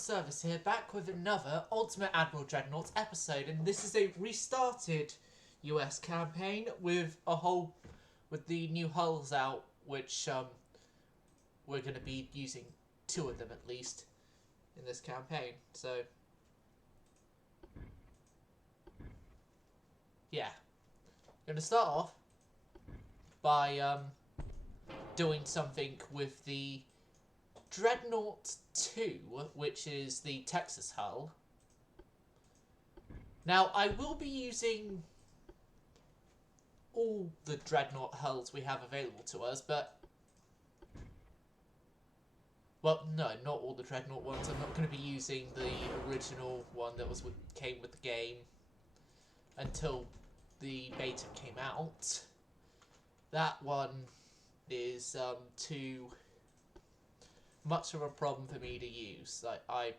Service here, back with another Ultimate Admiral Dreadnoughts episode, and this is a restarted US campaign with the new hulls out, which we're going to be using 2 of them at least in this campaign. So yeah, I'm going to start off by doing something with the Dreadnought 2, which is the Texas hull. Now, I will be using all the Dreadnought hulls we have available to us, but... well, no, not all the Dreadnought ones. I'm not going to be using the original one that came with the game until the beta came out. That one is too much of a problem for me to use. Like, I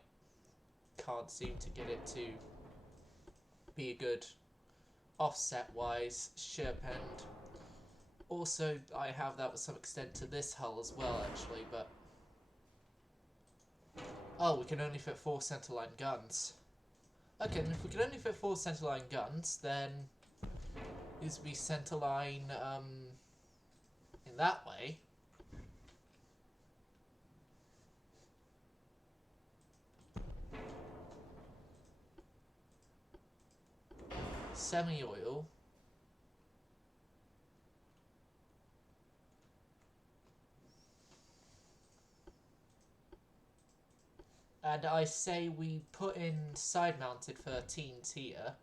can't seem to get it to be a good offset-wise ship, and also I have that with some extent to this hull as well, actually, but... oh, we can only fit 4 centerline guns. Okay, and if we can only fit 4 centerline guns, then these would be centerline in that way. Semi-oil. And I say we put in side-mounted 13s here,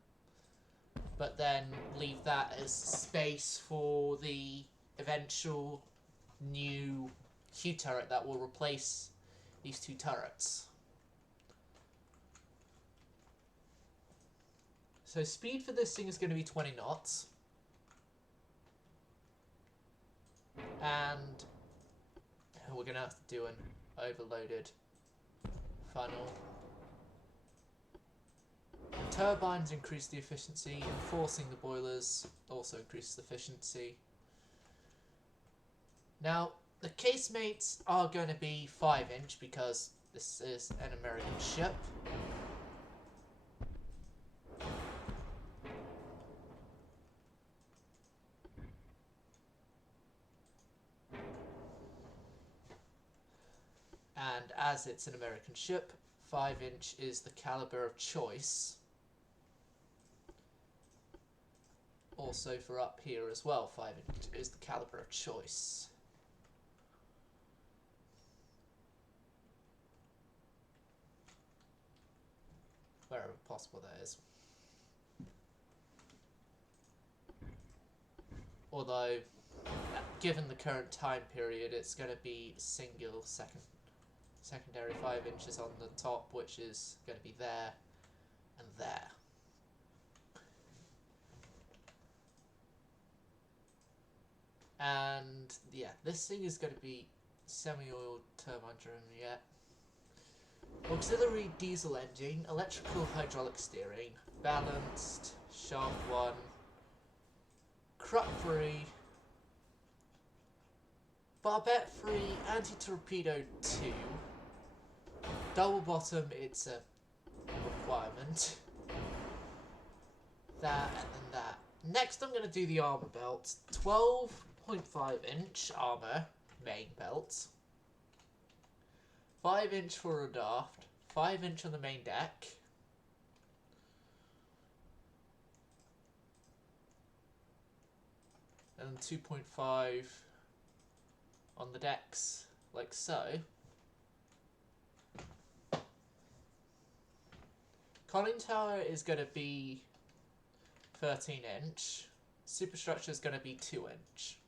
but then leave that as space for the eventual new Q turret that will replace these 2 turrets. So speed for this thing is going to be 20 knots. And we're going to have to do an overloaded funnel. Turbines increase the efficiency, and forcing the boilers also increases the efficiency. Now, the casemates are going to be 5-inch because this is an American ship. And as it's an American ship, 5-inch is the caliber of choice. Also for up here as well, 5-inch is the caliber of choice. Wherever possible, that is. Although, given the current time period, it's going to be single secondary 5 inches on the top, which is going to be there and there. And yeah, this thing is going to be semi-oiled turbine driven, yeah. Auxiliary diesel engine, electrical hydraulic steering, balanced, shaft 1, crux free, barbette free, anti-torpedo 2. Double bottom, it's a requirement. That and then that. Next I'm going to do the armour belt. 12.5-inch armour main belt. 5-inch forward aft. 5-inch on the main deck. And 2.5 on the decks, like so. Conning tower is going to be 13-inch. Superstructure is going to be 2-inch.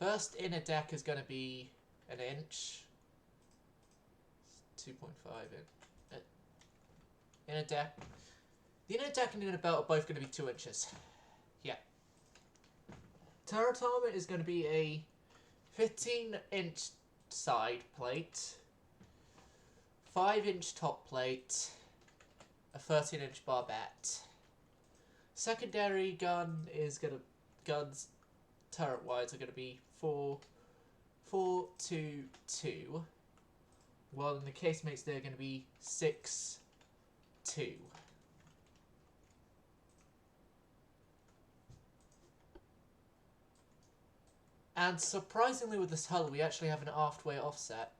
First inner deck is going to be 1 inch. 2.5 inner deck. The inner deck and inner belt are both going to be 2 inches. Yeah. Turret armor is going to be a 15-inch side plate, 5-inch top plate, a 13-inch barbette. Secondary gun is going to... guns turret-wise are going to be 4, 4, 2, 2. Well, in the casemates, they're going to be 6-2. And surprisingly with this hull, we actually have an aft-way offset.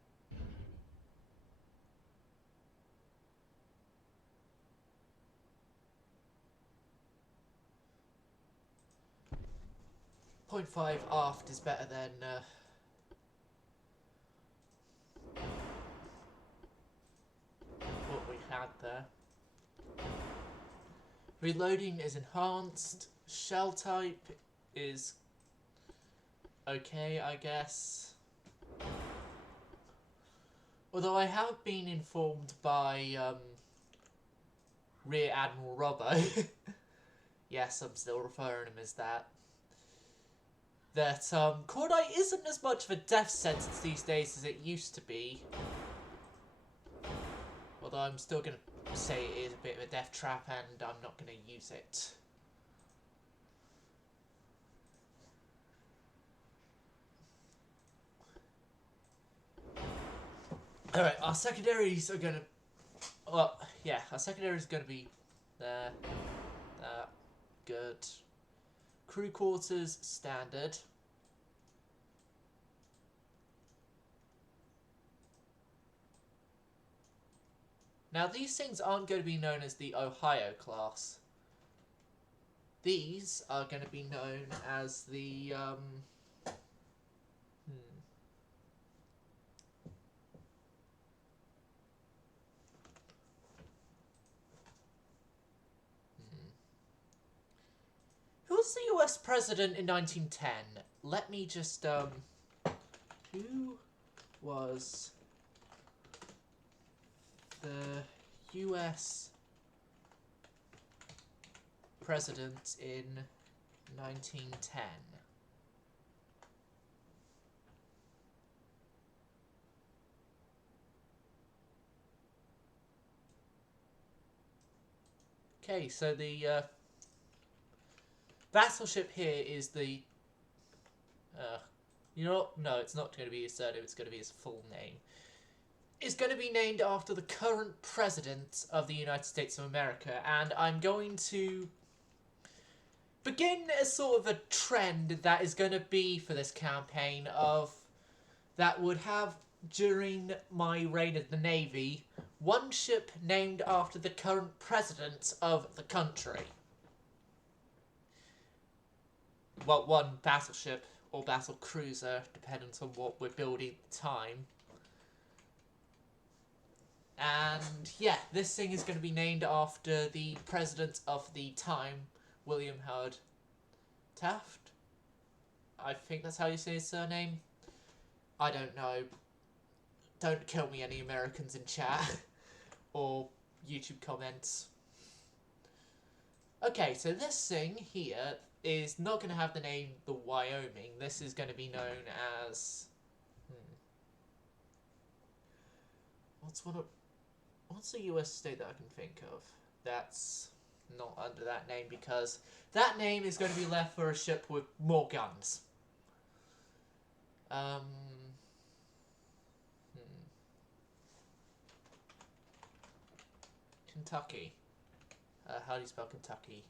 .5 aft is better than what we had there. Reloading is enhanced. Shell type is okay, I guess. Although I have been informed by Rear Admiral Robbo, yes, I'm still referring him as that, that Cordite isn't as much of a death sentence these days as it used to be. Although I'm still going to say it is a bit of a death trap and I'm not going to use it. Alright, our secondaries are going to... Well, yeah, our secondaries are going to be there, there, good. Crew quarters, standard. Now, these things aren't going to be known as the Ohio class. These are going to be known as the, Who was the US president in 1910? Let me just, who was the US president in 1910? Okay, so the battleship here is the... you know what? No, it's not going to be his surname, it's going to be his full name. It's going to be named after the current president of the United States of America, and I'm going to begin a sort of a trend that is going to be for this campaign of... that would have, during my reign of the Navy, one ship named after the current president of the country. Well, one battleship or battle cruiser, depending on what we're building at the time. And yeah, this thing is going to be named after the president of the time, William Howard Taft. I think that's how you say his surname. I don't know. Don't kill me, any Americans in chat or YouTube comments. Okay, so this thing here is not going to have the name the Wyoming. This is going to be known as... What's a US state that I can think of that's not under that name, because that name is going to be left for a ship with more guns. Kentucky. How do you spell Kentucky?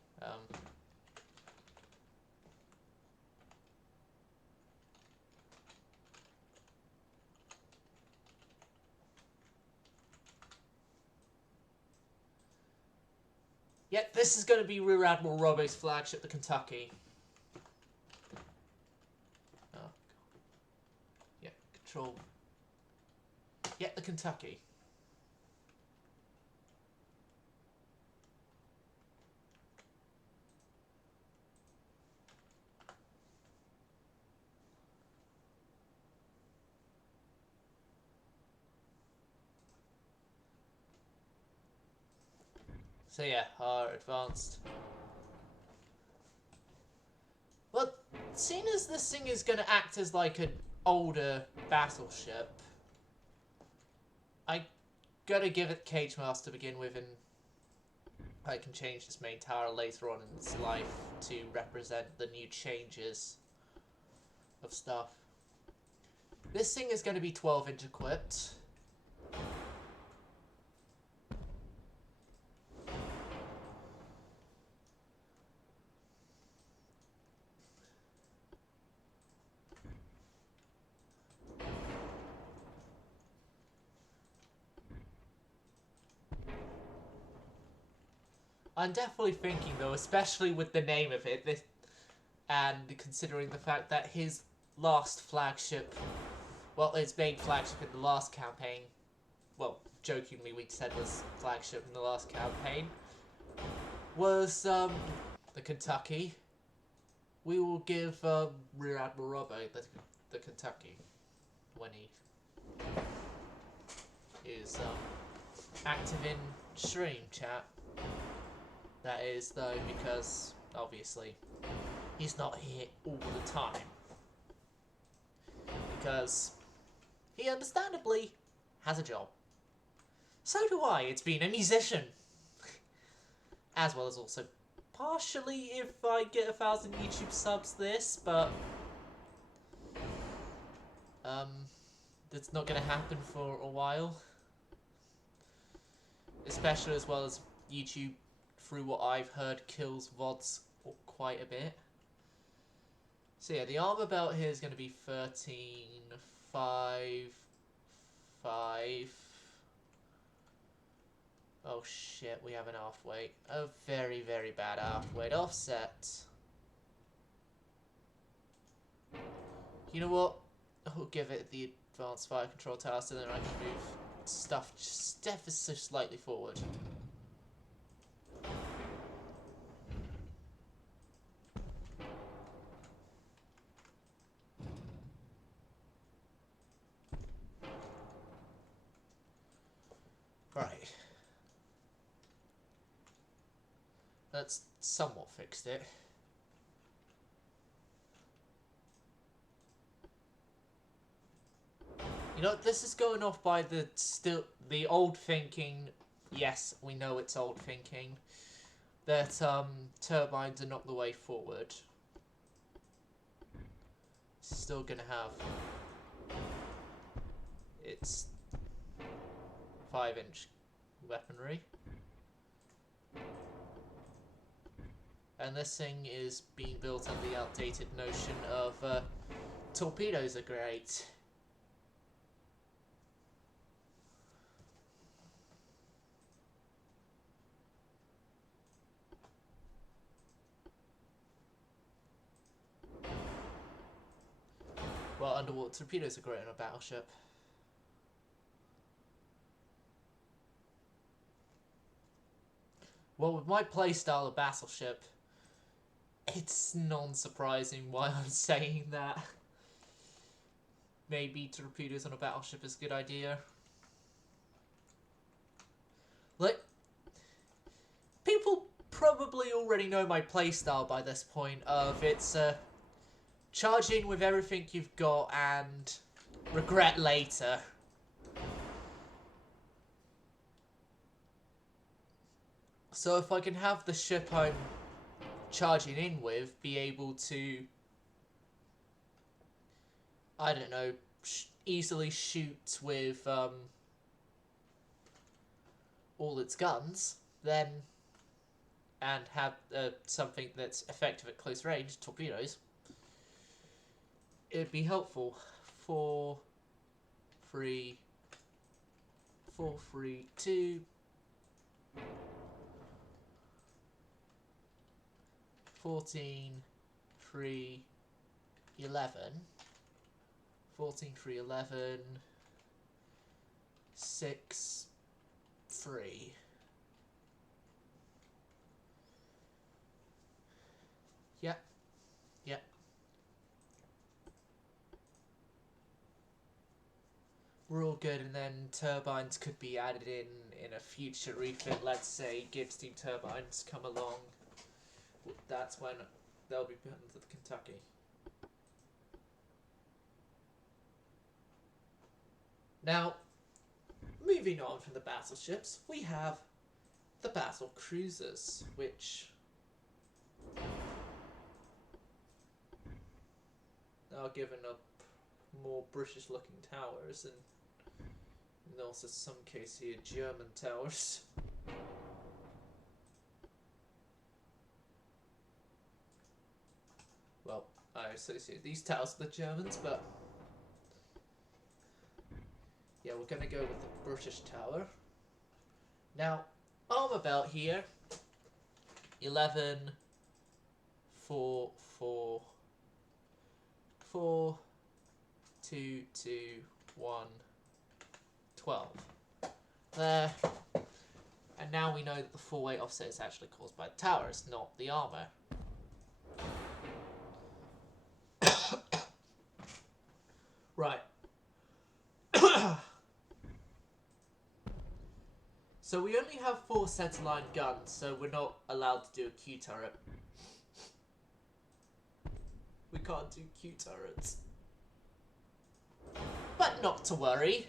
Yep, this is going to be Rear Admiral Robbo's flagship, the Kentucky. Oh, God. Yep, control. Yep, the Kentucky. So yeah, our advanced. Well, seeing as this thing is going to act as like an older battleship, I gotta give it Cage Master to begin with, and I can change this main tower later on in its life to represent the new changes of stuff. This thing is going to be 12-inch equipped. I'm definitely thinking, though, especially with the name of it, and considering the fact that his last flagship, well, his main flagship in the last campaign, well, jokingly we said was flagship in the last campaign, was the Kentucky. We will give Rear Admiral Robbo the Kentucky when he is active in stream chat. That is, though, because obviously he's not here all the time. Because he understandably has a job. So do I. It's being a musician. As well as also partially if I get 1,000 YouTube subs this, but that's not going to happen for a while. Especially as well as YouTube, through what I've heard, kills VODs quite a bit. So yeah, the armor belt here is going to be 13.5. Oh shit, we have an half weight. A very, very bad half weight. Offset. You know what? I'll give it the advanced fire control tower so then I can move stuff just ever so slightly forward. Right. That's somewhat fixed it. You know, this is going off by the old thinking. Yes, we know it's old thinking that turbines are not the way forward. It's still gonna have its 5-inch weaponry. And this thing is being built on the outdated notion of torpedoes are great. Well, underwater torpedoes are great on a battleship. Well, with my playstyle of battleship, it's non-surprising why I'm saying that. Maybe torpedoes on a battleship is a good idea. Like, people probably already know my playstyle by this point of it's charge in with everything you've got and regret later. So if I can have the ship I'm charging in with be able to, I don't know, easily shoot with all its guns, then, and have something that's effective at close range, torpedoes, it'd be helpful. 4, 3, 4, 3, 2. 14, 3, 11. 14, 3, 11. 6, 3. Yep. Yep. We're all good, and then turbines could be added in a future refit. Let's say Gibbs Steam turbines come along. That's when they'll be put into the Kentucky. Now, moving on from the battleships, we have the battle cruisers, which are given up more British-looking towers and also some case here German towers. Well, I associate these towers with the Germans, but yeah, we're gonna go with the British tower. Now, armor belt here 11, 4, 4, 4, 2, 2, 1, 12. There. And now we know that the 4-way offset is actually caused by the towers, not the armour. Right. So we only have 4 centerline guns, so we're not allowed to do a Q turret. We can't do Q turrets. But not to worry.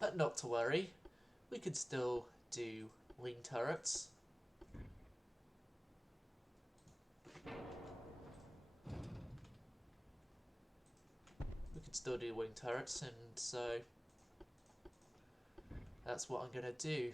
But not to worry. We can still do wing turrets. We can still do wing turrets, and so that's what I'm gonna do.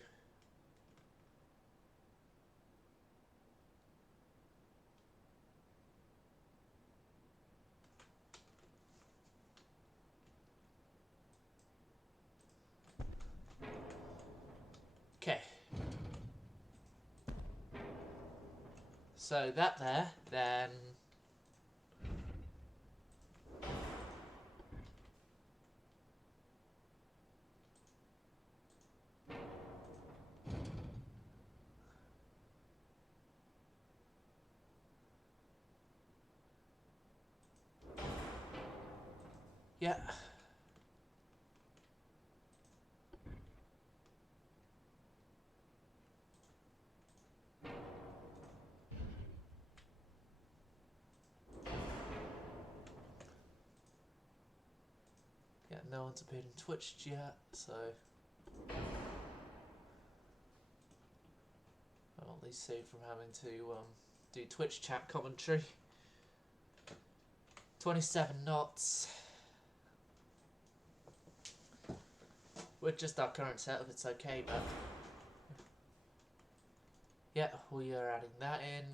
Okay. So that there, then yeah. Yeah, no one's appeared in Twitch yet, so I'll at least save from having to do Twitch chat commentary. 27 knots. With just our current setup, it's okay, but yeah, we are adding that in.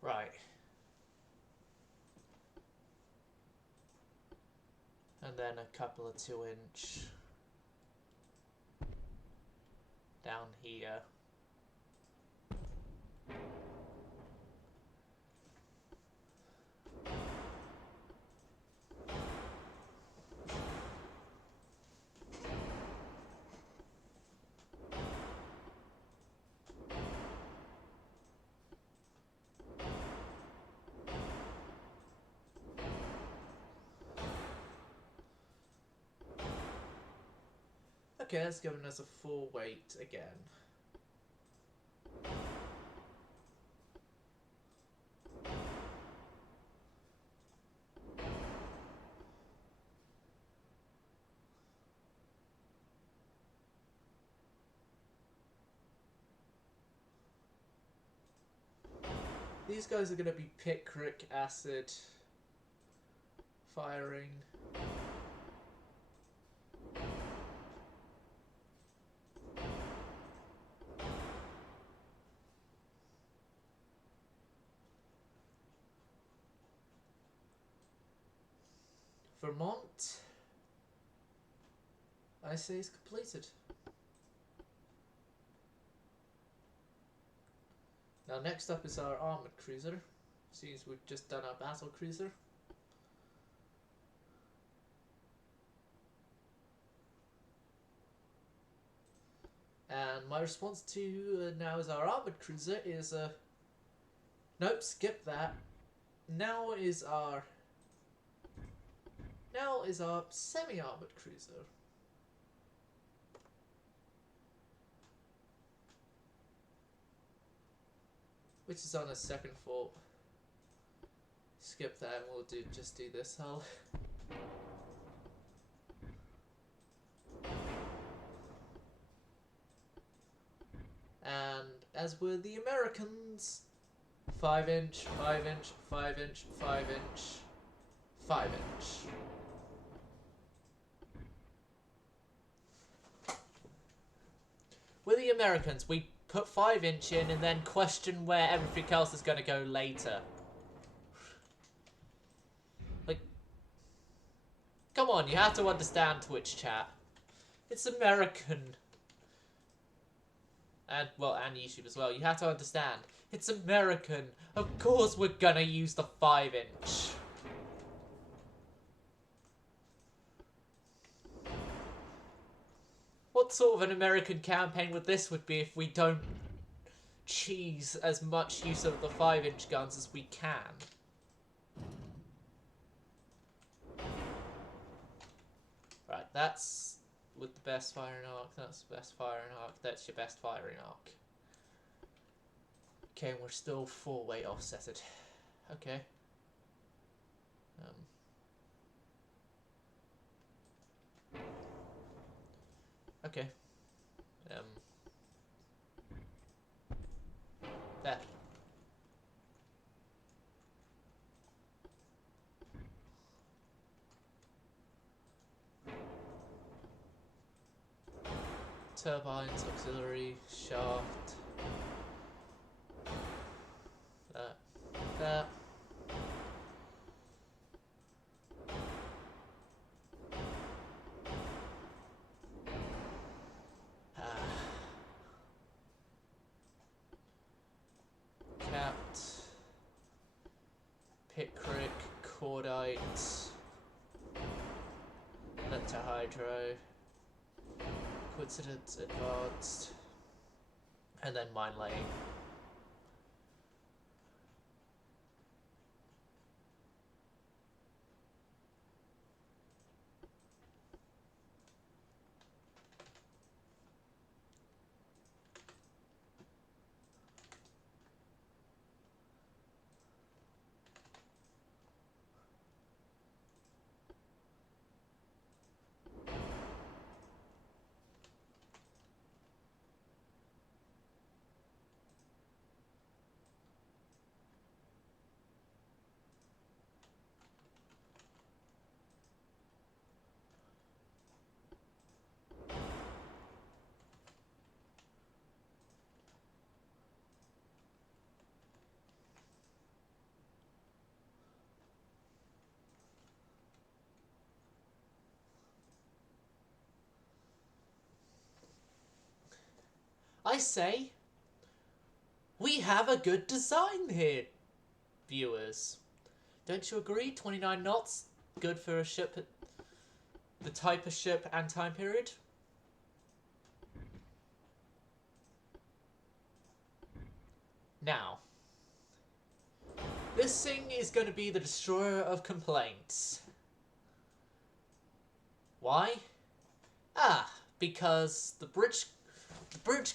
Right. And then a couple of 2-inch down here. Okay, that's giving us a 4 weight again. These guys are going to be picric acid firing. Vermont, I say, is completed. Now next up is our armoured cruiser, since we've just done our battle cruiser. And my response to now is our armoured cruiser is, nope, skip that. Now is our semi-armoured cruiser. Which is on a second fort. skip that and we'll just do this hull. And as were the Americans, 5 inch, 5 inch, 5 inch, 5 inch, 5 inch. With the Americans, we put 5 inch in and then question where everything else is going to go later. Like, come on, you have to understand, Twitch chat. It's American. And, well, and YouTube as well. You have to understand. It's American. Of course we're gonna use the 5 inch. What sort of an American campaign would this be if we don't cheese as much use of the 5 inch guns as we can? Right, that's with the best firing arc, that's the best firing arc, that's your best firing arc. Okay, and we're still 4 weight offsetted. Okay. Okay. There. Turbines, auxiliary, shaft. That. Capped. Picric, Cordite. Leptohydro. Coincidence advanced. And then mine laying. I say, we have a good design here, viewers. Don't you agree? 29 knots, good for a ship, the type of ship and time period. Now, this thing is going to be the destroyer of complaints. Why? Because the bridge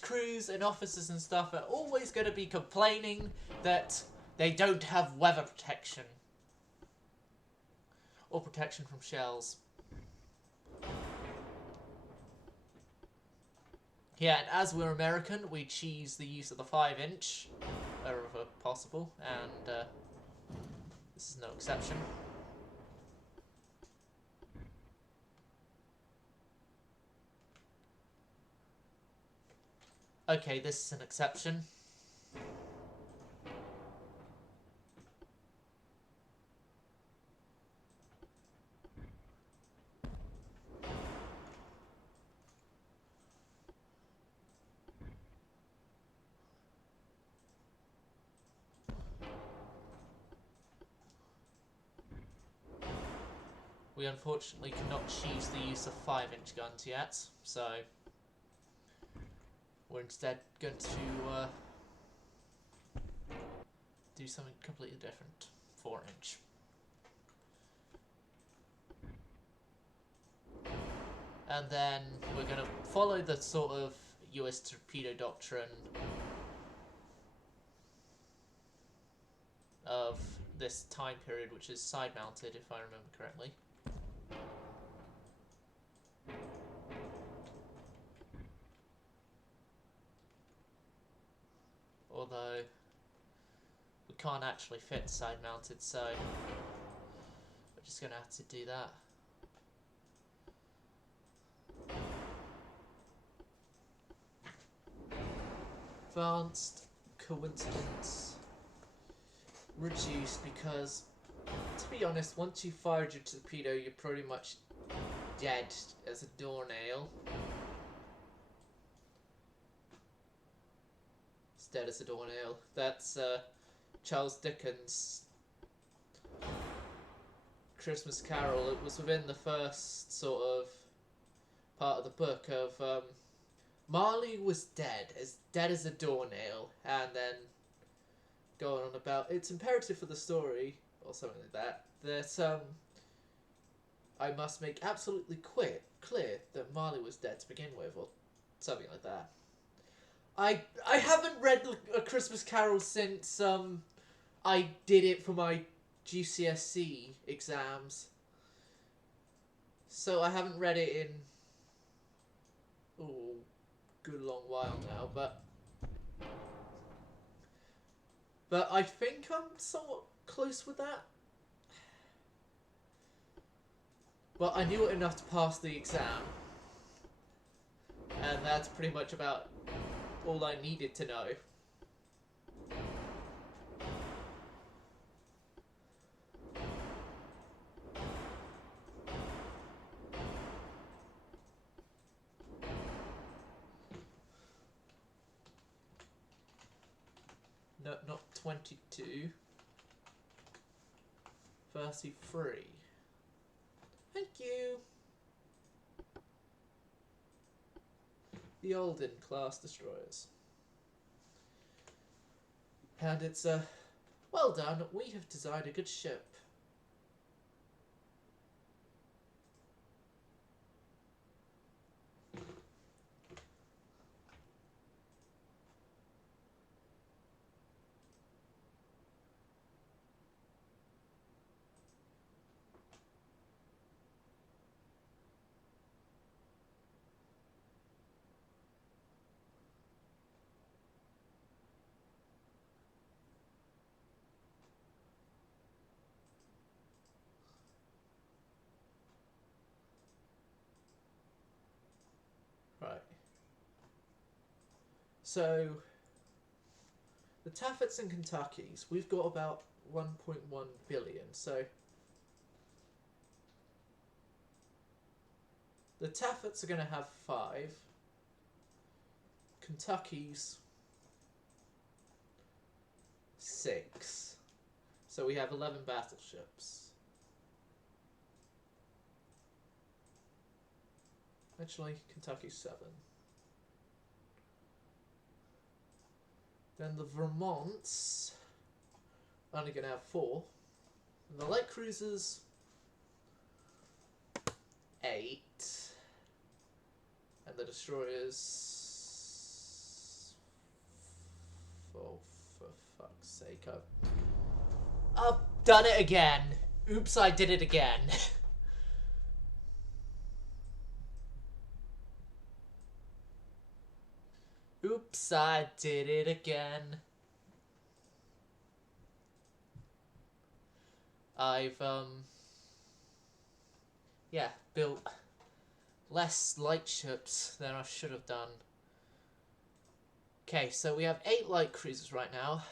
crews and officers and stuff are always going to be complaining that they don't have weather protection. Or protection from shells. Yeah, and as we're American, we choose the use of the 5 inch, wherever possible, and this is no exception. Okay, this is an exception. We unfortunately cannot choose the use of 5 inch guns yet, so we're instead going to do something completely different. 4 inch. And then we're going to follow the sort of US torpedo doctrine of this time period, which is side-mounted, if I remember correctly. Although we can't actually fit side-mounted, so we're just gonna have to do that. Advanced coincidence reduced because, to be honest, once you fired your torpedo, you're pretty much dead as a doornail. It's dead as a doornail. That's Charles Dickens' Christmas Carol. It was within the first sort of part of the book of Marley was dead as a doornail, and then going on about it's imperative for the story or something like that that I must make absolutely clear that Marley was dead to begin with, or something like that. I haven't read A Christmas Carol since I did it for my GCSE exams, so I haven't read it in good long while now, but I think I'm somewhat close with that. But I knew it enough to pass the exam, and that's pretty much about all I needed to know. No, not 22. 33. Thank you. The Olden class destroyers. And it's well done, we have designed a good ship. Right. So, the Taffets and Kentuckys, we've got about 1.1 billion, so the Taffets are going to have 5, Kentucky's 6, so we have 11 battleships. Actually, Kentucky's 7. Then the Vermonts are only going to have 4. And the light cruisers, 8. And the destroyers, oh, for fuck's sake, I've done it again. Oops, I did it again. Oops, I did it again. I've, yeah, built less light ships than I should have done. Okay, so we have 8 light cruisers right now.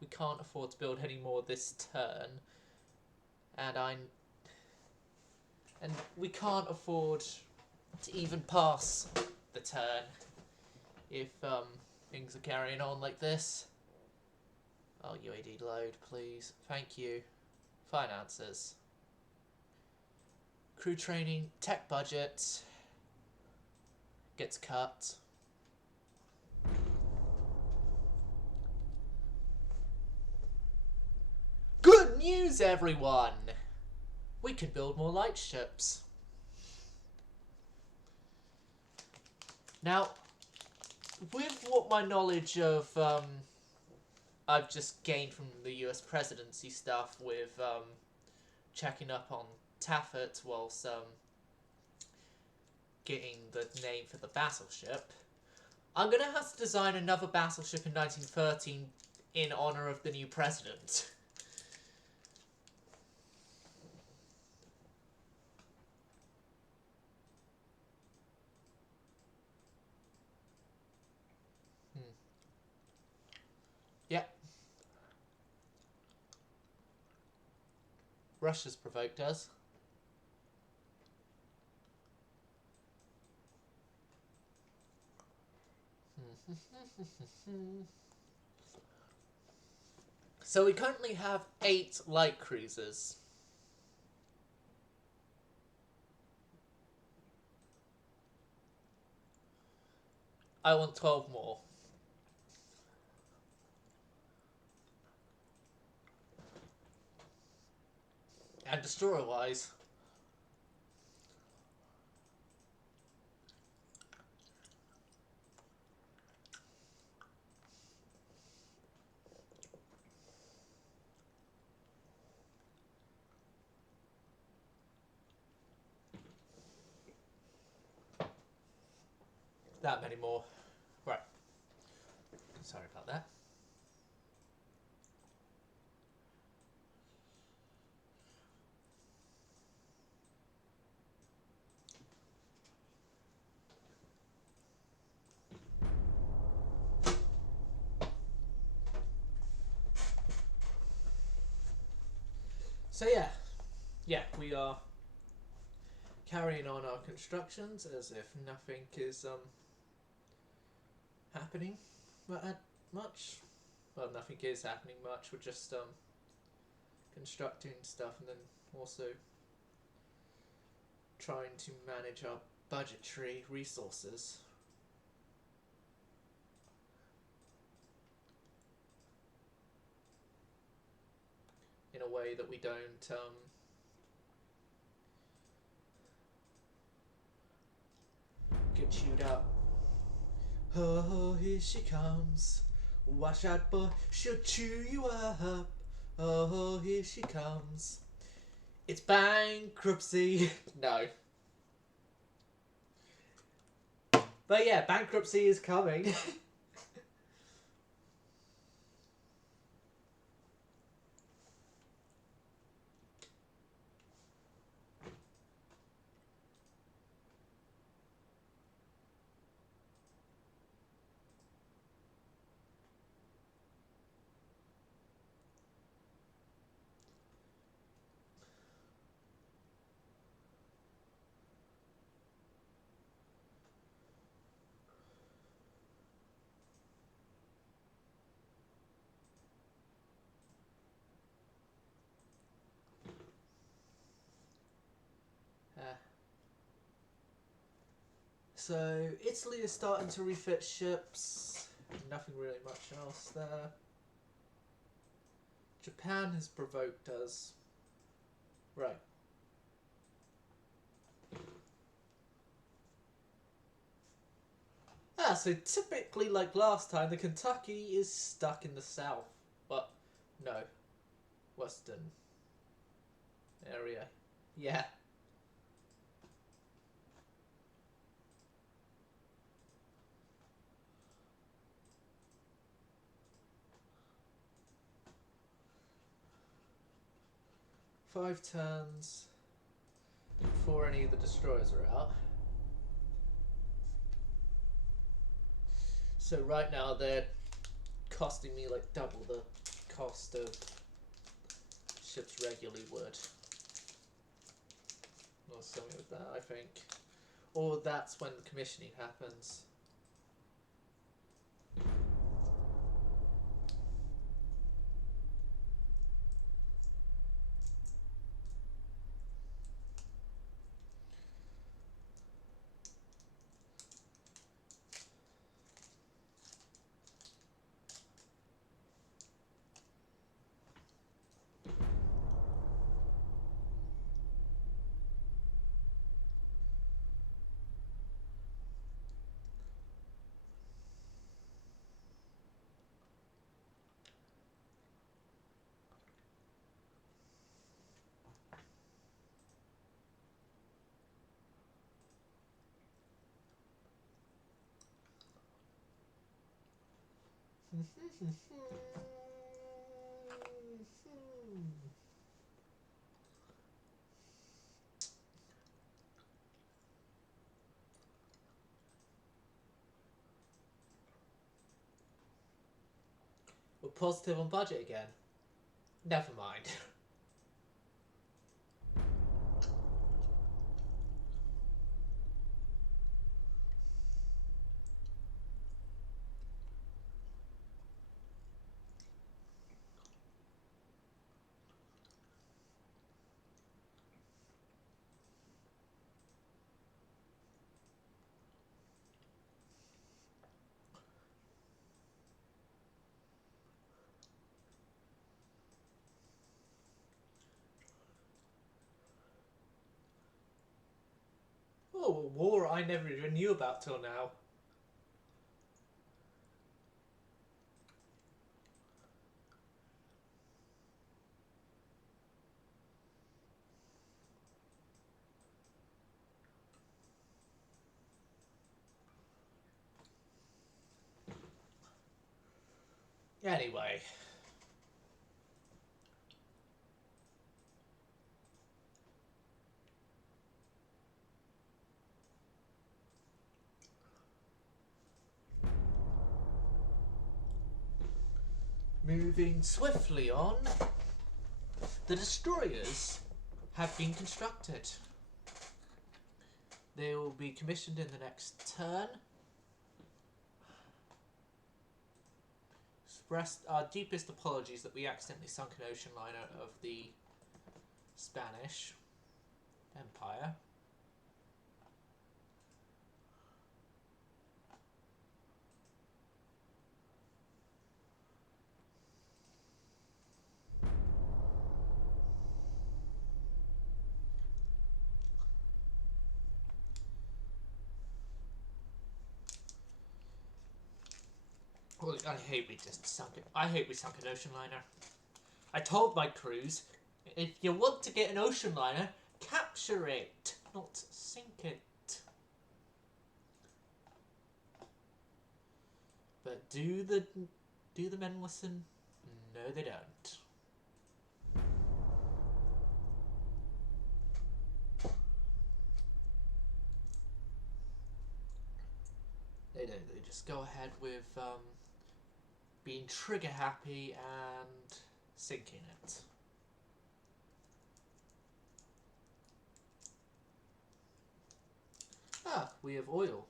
We can't afford to build any more this turn. And we can't afford to even pass the turn if things are carrying on like this. Oh, UAD load, please. Thank you. Finances. Crew training, tech budget gets cut. Good news, everyone! We can build more light ships. Now, with what my knowledge of I've just gained from the US presidency stuff with checking up on Taffet whilst getting the name for the battleship. I'm going to have to design another battleship in 1913 in honour of the new president. Yep. Russia's provoked us. So we currently have 8 light cruisers. I want 12 more. And destroyer-wise, that many more. Right. Sorry about that. So yeah, we are carrying on our constructions as if nothing is happening much. Well, nothing is happening much. We're just constructing stuff and then also trying to manage our budgetary resources. In a way that we don't get chewed up. Oh, here she comes. Watch out, boy, she'll chew you up. Oh, here she comes. It's bankruptcy. No. But yeah, bankruptcy is coming. So Italy is starting to refit ships. Nothing really much else there. Japan has provoked us. Right. So typically, like last time, the Kentucky is stuck in the south. Well, no. Western area. Yeah. Five turns before any of the destroyers are out. So right now they're costing me like double the cost of ships regularly would. Or something like that, I think. Or that's when the commissioning happens. We're positive on budget again. Never mind. Oh, a war I never even knew about till now. Anyway. Moving swiftly on, the destroyers have been constructed. They will be commissioned in the next turn. Expressed our deepest apologies that we accidentally sunk an ocean liner of the Spanish Empire. Well, I hate we just sunk it. I hate we sunk an ocean liner. I told my crews, if you want to get an ocean liner, capture it, not sink it. But do the men listen? No, they don't. They don't. They just go ahead with being trigger happy and sinking it. Ah, we have oil.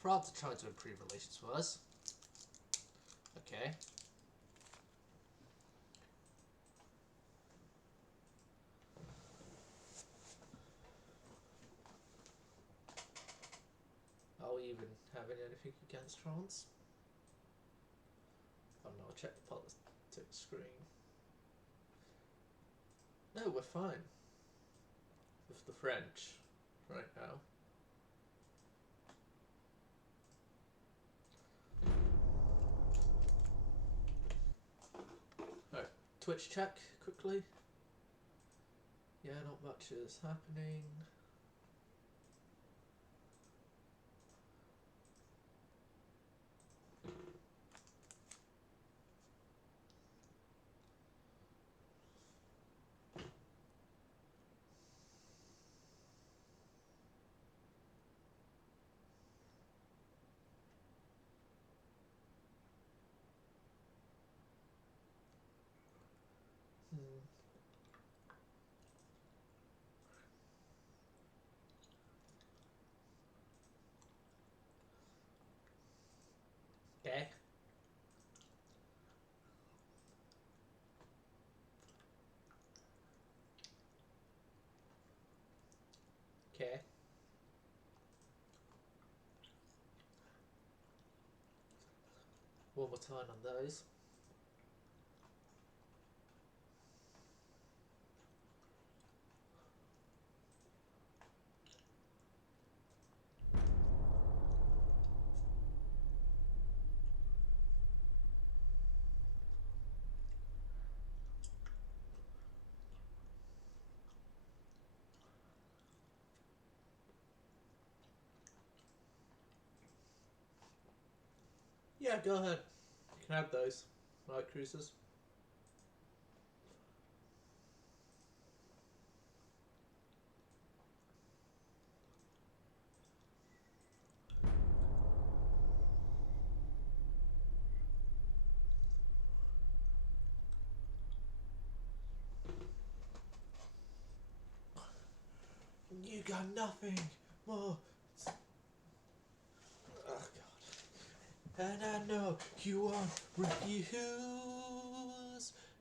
France are trying to improve relations with us. Okay. Are we even having anything against France? Oh no, I'll check the politics screen. No, we're fine with the French right now. Alright, Twitch check quickly. Yeah, not much is happening. Okay. Okay. One more time on those. Yeah, go ahead. You can have those light cruisers. You got nothing more. Oh God. And I know you won't refuse,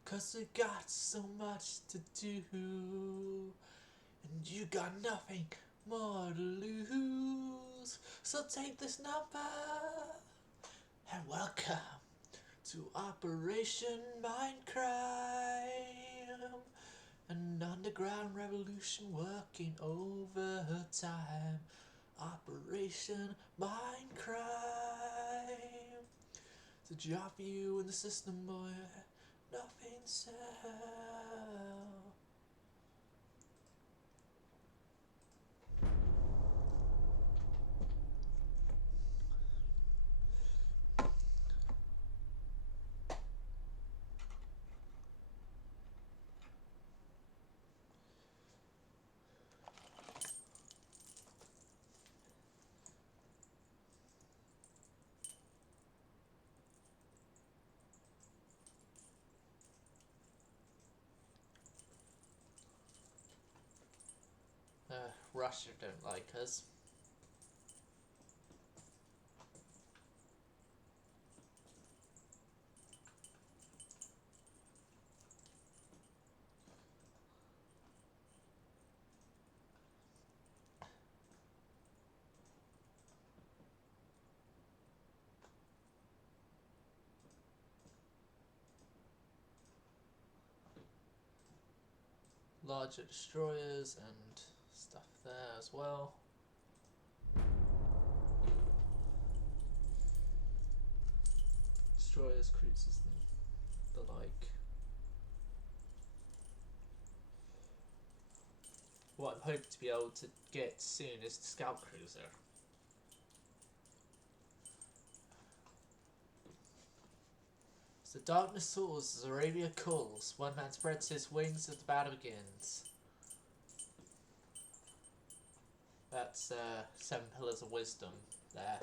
'cause you got so much to do. And you got nothing more to lose. So take this number and welcome to Operation Mindcrime. An underground revolution working overtime. Operation Mindcrime. To drop you in the system, boy. Nothing sell. Russia don't like us. Larger destroyers and stuff there as well. Destroyers, cruisers, and the like. What I'm hoping to be able to get soon is the scout cruiser. So darkness soars as Arabia calls. One man spreads his wings as the battle begins. That's 7 Pillars of Wisdom there.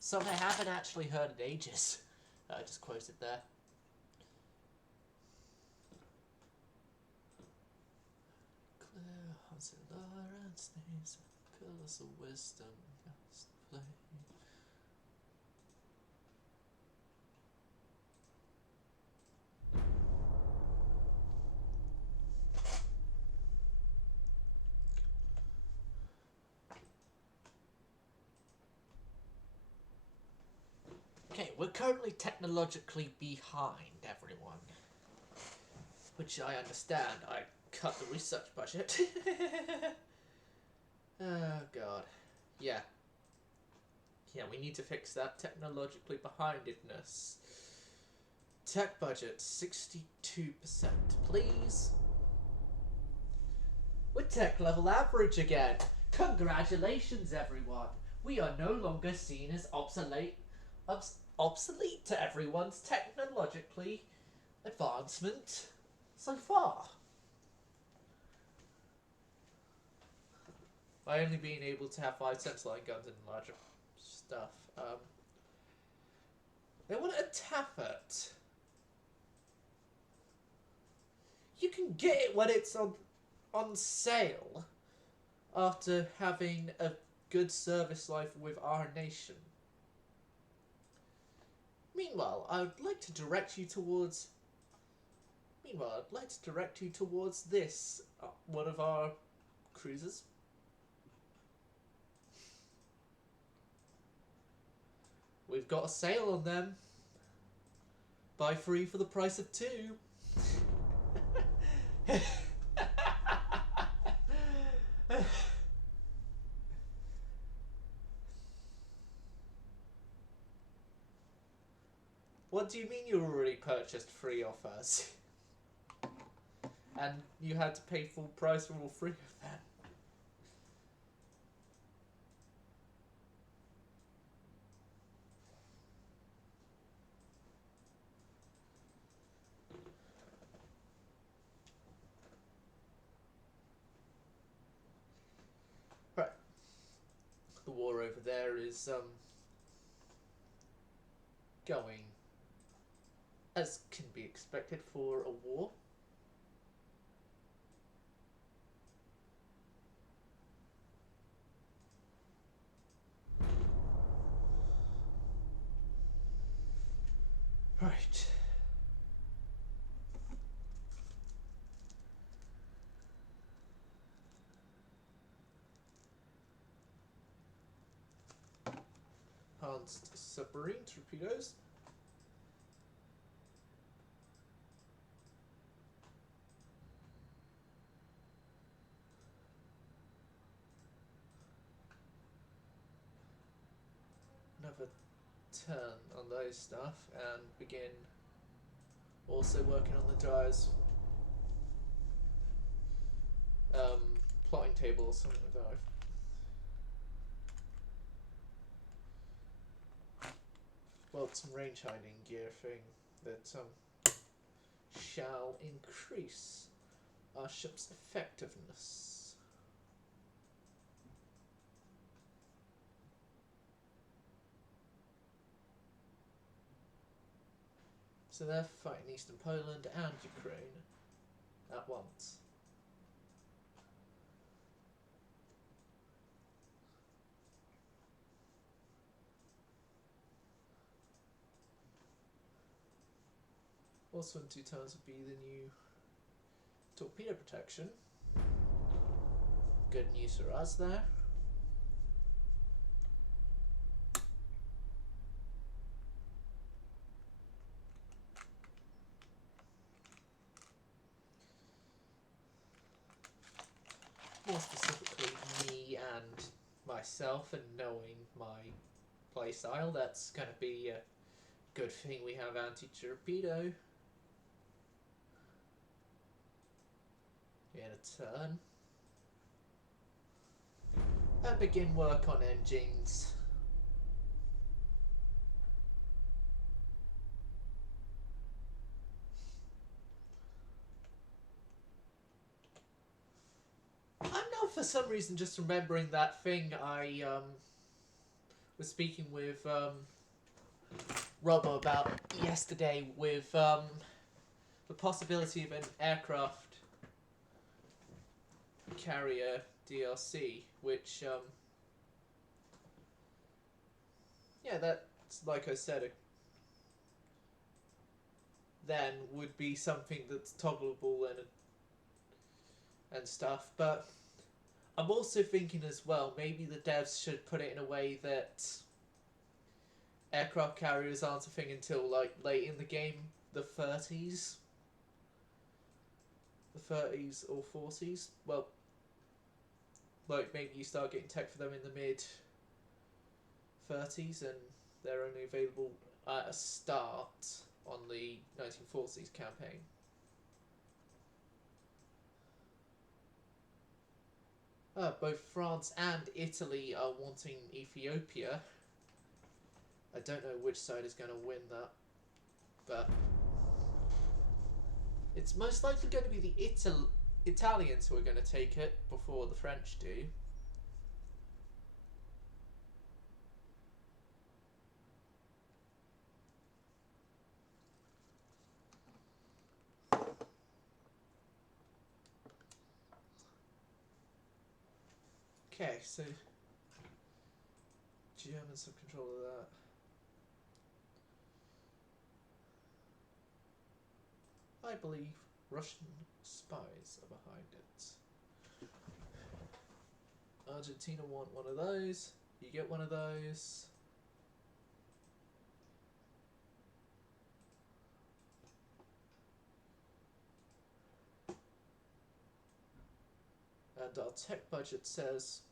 Something I haven't actually heard in ages. I just quoted there. Clear hearts and Lawrence names, Pillars of Wisdom. Just play. Okay, we're currently technologically behind everyone. Which I understand. I cut the research budget. Oh god. Yeah. Yeah, we need to fix that technologically behindedness. Tech budget 62%, please. We're tech level average again. Congratulations, everyone. We are no longer seen as obsolete to everyone's technologically advancement so far. By only being able to have 5 sense-line guns and larger stuff. They want a Taffet. You can get it when it's on sale after having a good service life with our nation. Meanwhile, I'd like to direct you towards this, one of our cruisers. We've got a sale on them. Buy 3 for the price of 2. What do you mean you already purchased 3 of us? And you had to pay full price for all 3 of them? there is going as can be expected for a war. Right. Enhanced submarine torpedoes. Another turn on those stuff and begin also working on the Dyer's plotting table or something like that. Well, some range hiding gear thing that shall increase our ship's effectiveness. So they're fighting Eastern Poland and Ukraine at once. Also in 2 turns would be the new torpedo protection. Good news for us there. More specifically, me and myself, and knowing my playstyle, that's going to be a good thing we have anti-torpedo in a turn. And begin work on engines. I'm now for some reason just remembering that thing I was speaking with Robbo about yesterday with the possibility of an aircraft carrier DLC, which yeah, that's, like I said, then would be something that's toggleable and stuff. But I'm also thinking as well, maybe the devs should put it in a way that aircraft carriers aren't a thing until like late in the game, the 30s or 40s. Well, like maybe you start getting tech for them in the mid 30s and they're only available at a start on the 1940s campaign. Both France and Italy are wanting Ethiopia. I don't know which side is going to win that, but it's most likely going to be the Italians who are going to take it before the French do. Okay, so Germans have control of that. I believe Russian spies are behind it. Argentina want one of those. You get one of those. And our tech budget says,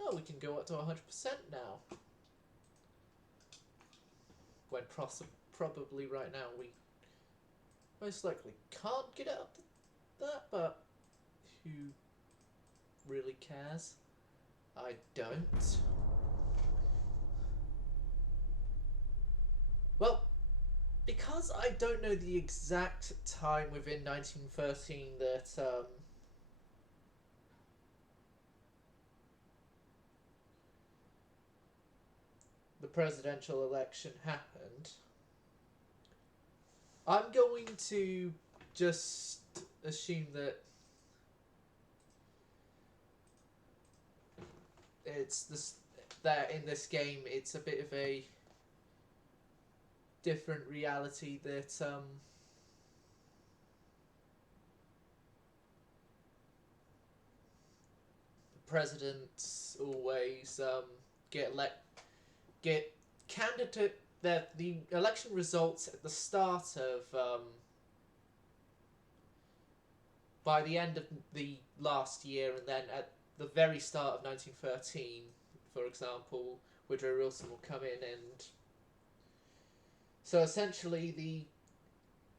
oh, we can go up to 100% now. When probably right now we most likely can't get up to that, but who really cares? I don't. Well, because I don't know the exact time within 1913 that the presidential election happened, I'm going to just assume that it's this that in this game it's a bit of a different reality that presidents always get candidate that the election results at the start of by the end of the last year, and then at the very start of 1913, for example, Woodrow Wilson will come in, and so essentially the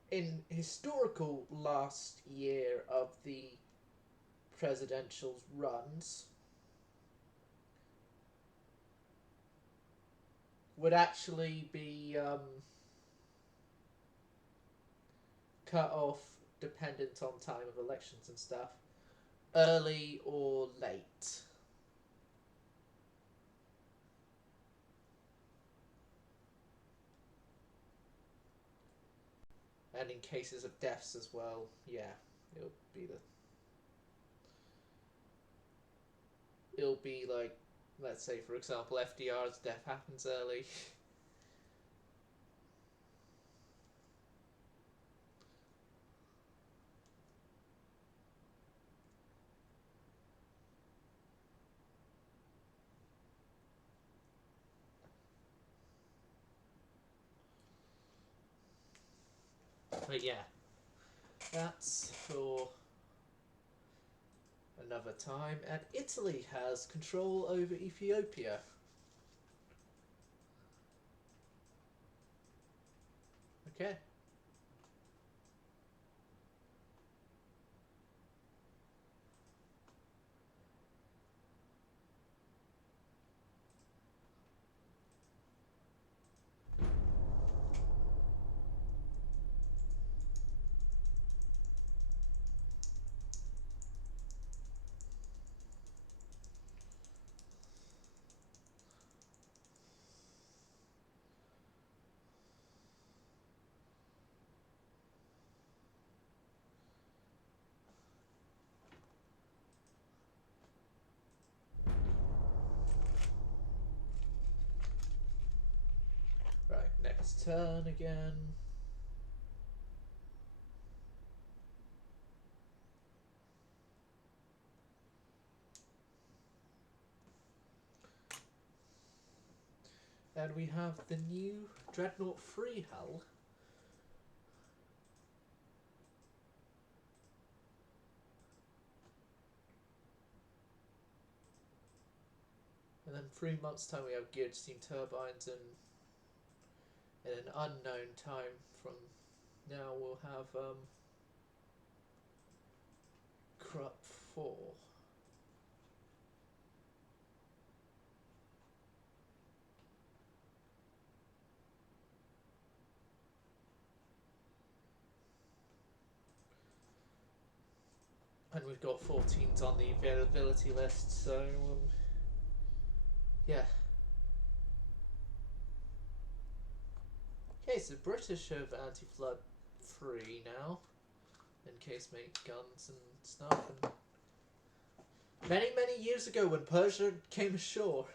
in historical last year of the presidential runs would actually be cut off dependent on time of elections and stuff, early or late. And in cases of deaths as well, yeah, it'll be the it'll be like, let's say for example FDR's death happens early. But yeah, that's for another time. And Italy has control over Ethiopia. Okay. Right, next turn again. And we have the new dreadnought free hull. And then 3 months time we have geared steam turbines, and in an unknown time from now we'll have Krupp 4. And we've got 14s on the availability list, so yeah. Okay, so British have anti-flood 3 now, in case make guns and stuff. And many, many years ago when Persia came ashore.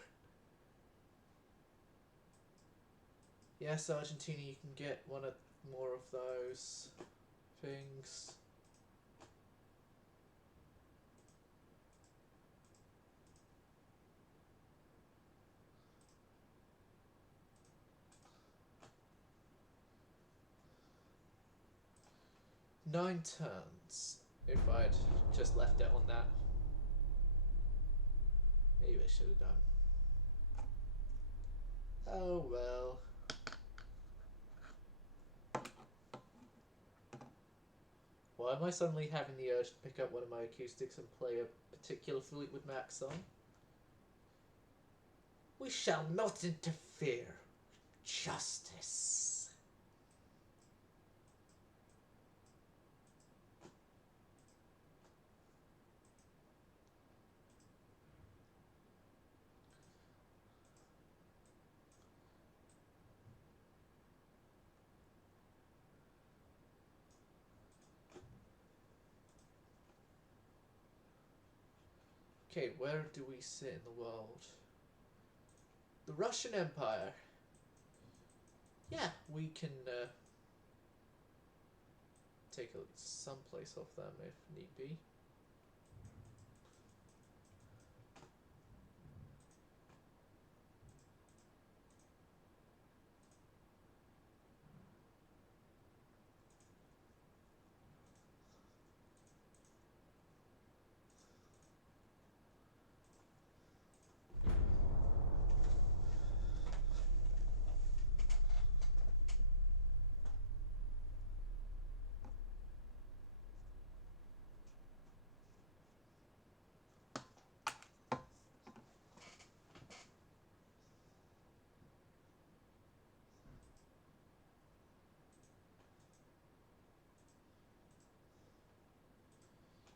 Yes, Argentina, you can get one of more of those things. Nine turns. If I'd just left it on that. Maybe I should have done. Oh well. Why am I suddenly having the urge to pick up one of my acoustics and play a particular Fleetwood Mac song? We shall not interfere. Justice. Okay, where do we sit in the world? The Russian Empire. Yeah, we can take some place off them if need be.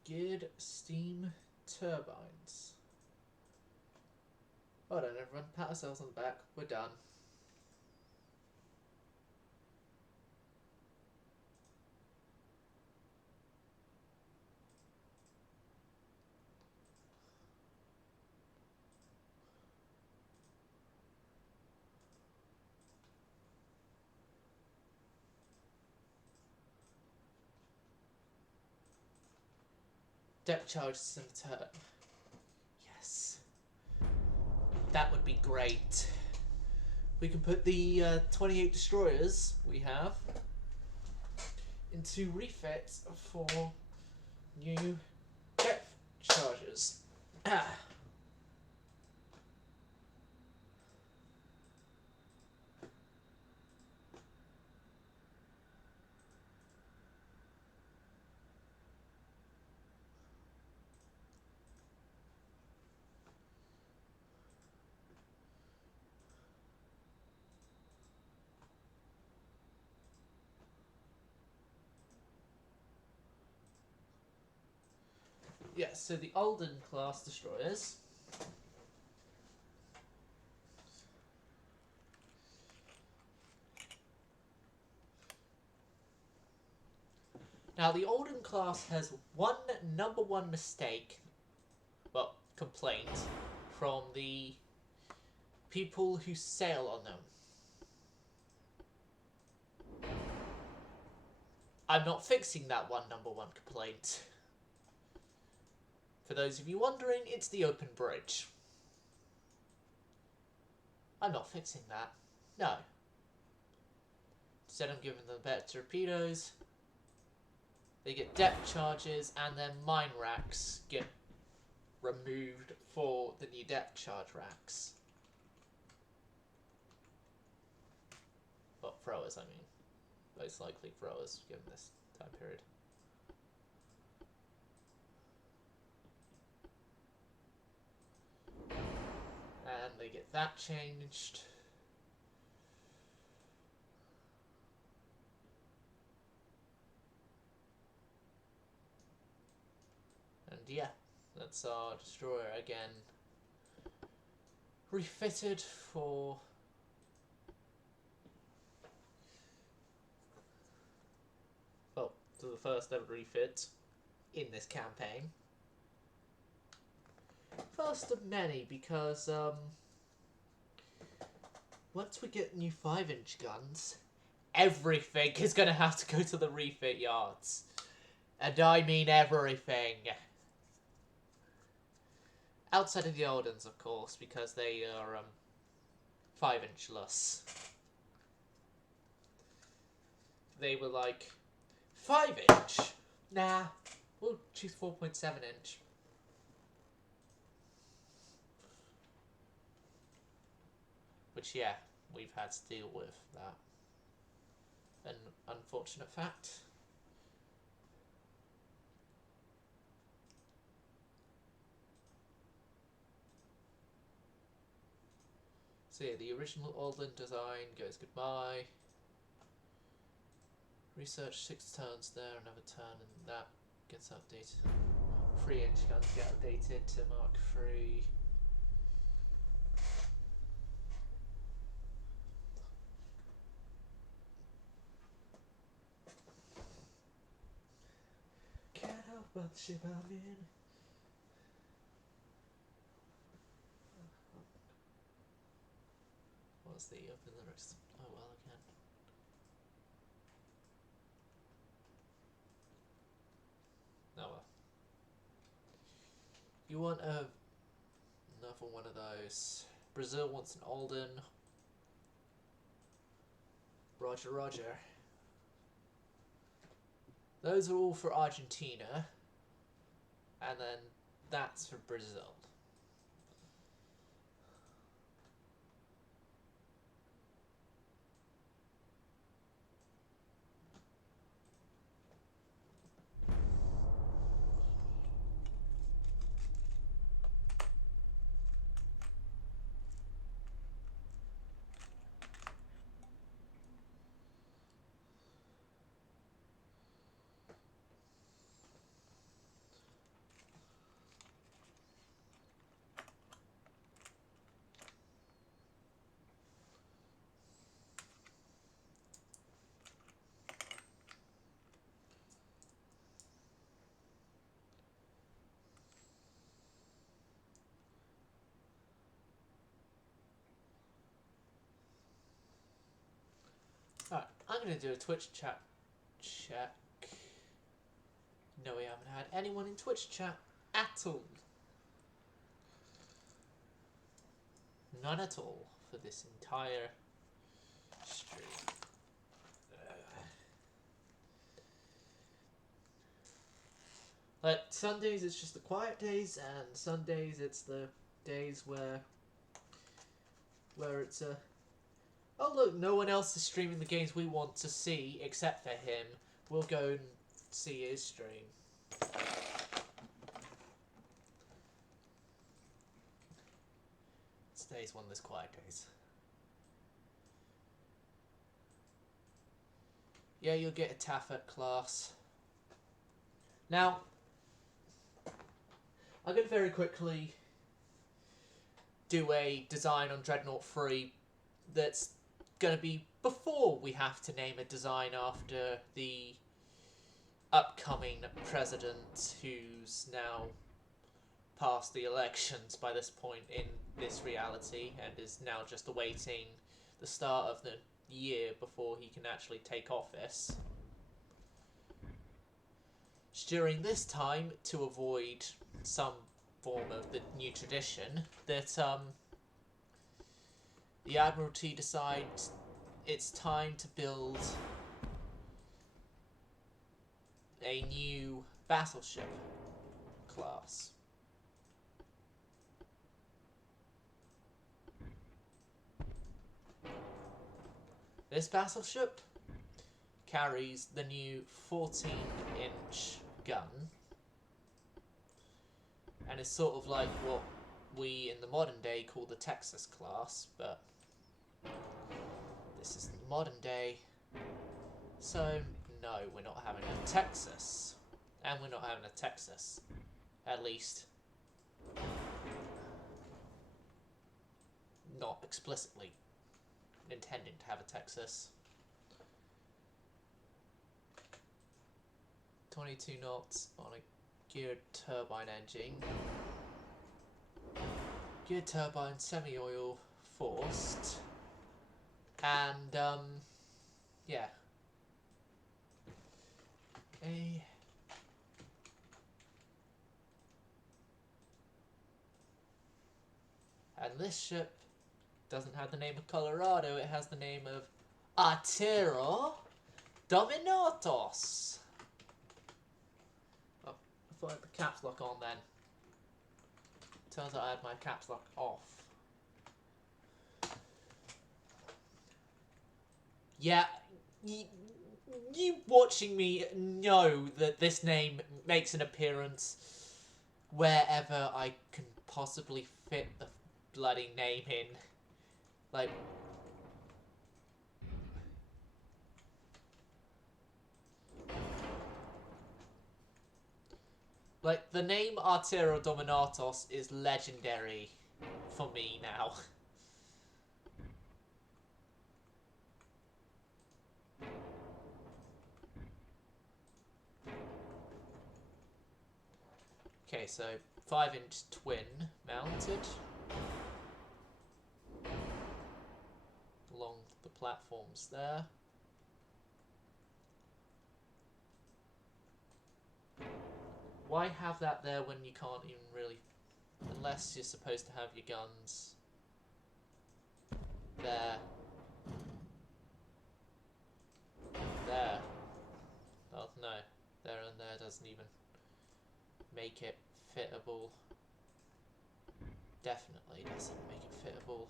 Geared steam turbines. Hold on, everyone. Pat ourselves on the back. We're done. Depth charges in a turn. Yes. That would be great. We can put the 28 destroyers we have into refits for new depth charges. Yes, so the Alden class destroyers. Now, the Alden class has one number one mistake, well, complaint, from the people who sail on them. I'm not fixing that number one complaint. For those of you wondering, it's the open bridge. I'm not fixing that. No. Instead, I'm giving them better torpedoes. They get depth charges, and then mine racks get removed for the new depth charge racks. Well, throwers, I mean. Most likely throwers, given this time period. And they get that changed. And yeah, that's our destroyer again. Refitted for... well, to the first ever refit in this campaign. First of many, because once we get new 5-inch guns, everything is going to have to go to the refit yards. And I mean everything. Outside of the old ones, of course, because they are 5-inch-less. They were like, 5-inch? Nah, we'll choose 4.7-inch. Which, yeah, we've had to deal with that. An unfortunate fact. So yeah, the original Alden design goes goodbye. Research 6 turns there, another turn, and that gets updated. 3-inch guns get updated to Mark III. Can't help but the ship I'm in. What's the open lyrics? Oh well, again. Oh well. You want another one of those. Brazil wants an Alden. Roger, Roger. Those are all for Argentina. And then that's for Brazil. Alright, I'm going to do a Twitch chat check. No, we haven't had anyone in Twitch chat at all. None at all for this entire stream. Like, Sundays it's just the quiet days, and Sundays it's the days where it's a... Oh look, no one else is streaming the games we want to see except for him. We'll go and see his stream. Today's one of those quiet days. Yeah, you'll get a Taffet class. Now, I'm going to very quickly do a design on Dreadnought 3 that's going to be before we have to name a design after the upcoming president who's now passed the elections by this point in this reality and is now just awaiting the start of the year before he can actually take office. It's during this time, to avoid some form of the new tradition, that the Admiralty decides it's time to build a new battleship class. This battleship carries the new 14-inch gun, and it's sort of like what we in the modern day call the Texas class, but this is the modern day, so no, we're not having a Texas, and we're not having a Texas, at least not explicitly intending to have a Texas. 22 knots on a geared turbine engine. Geared turbine, semi-oil forced. And, yeah. And this ship doesn't have the name of Colorado, it has the name of admiral Dominatos. Oh, I thought I had the caps lock on then. Turns out I had my caps lock off. Yeah, you watching me know that this name makes an appearance wherever I can possibly fit the bloody name in. Like the name Artero Dominatos is legendary for me now. Okay, so 5-inch twin mounted. platforms there. Why have that there when you can't even really... Unless you're supposed to have your guns there. There. Oh no, there and there doesn't even make it fittable. Definitely doesn't make it fittable.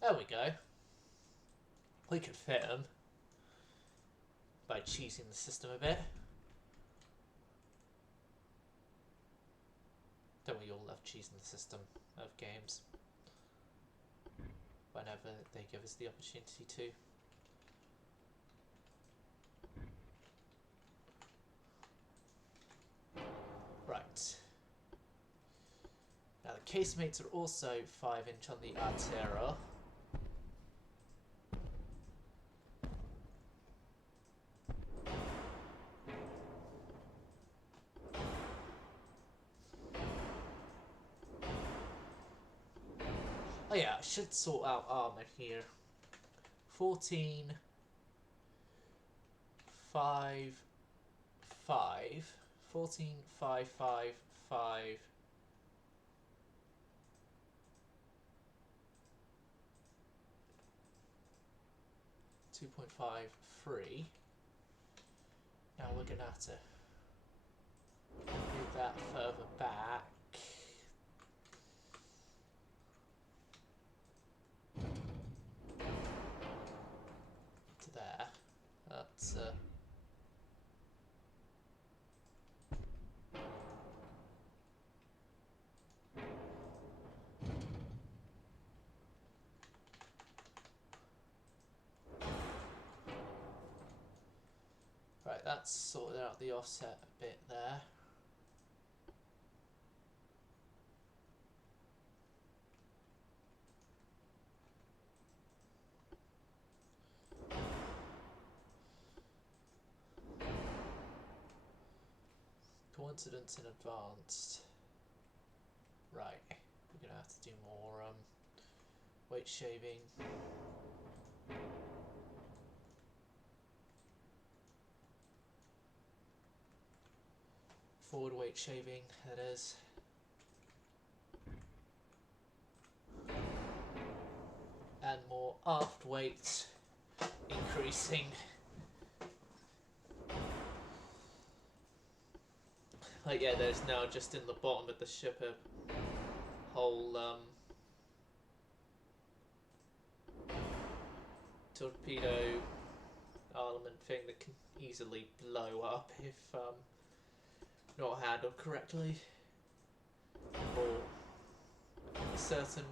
There we go. We could fit them by cheating the system a bit. Don't we all love cheating the system of games? Whenever they give us the opportunity to. Right. Now the casemates are also 5-inch on the Artera. Oh yeah, I should sort out armor here. 14, 5, 5, 14, 5, 5, 5. 2.53. Now we're gonna have to move that further back. To there. That's right, that's sorted out the offset a bit there. Coincidence in advanced. Right, we're gonna have to do more weight shaving. Forward weight shaving, that is. And more aft weight increasing. Like, yeah, there's now just in the bottom of the ship a whole torpedo armament thing that can easily blow up if not handled correctly, or a certain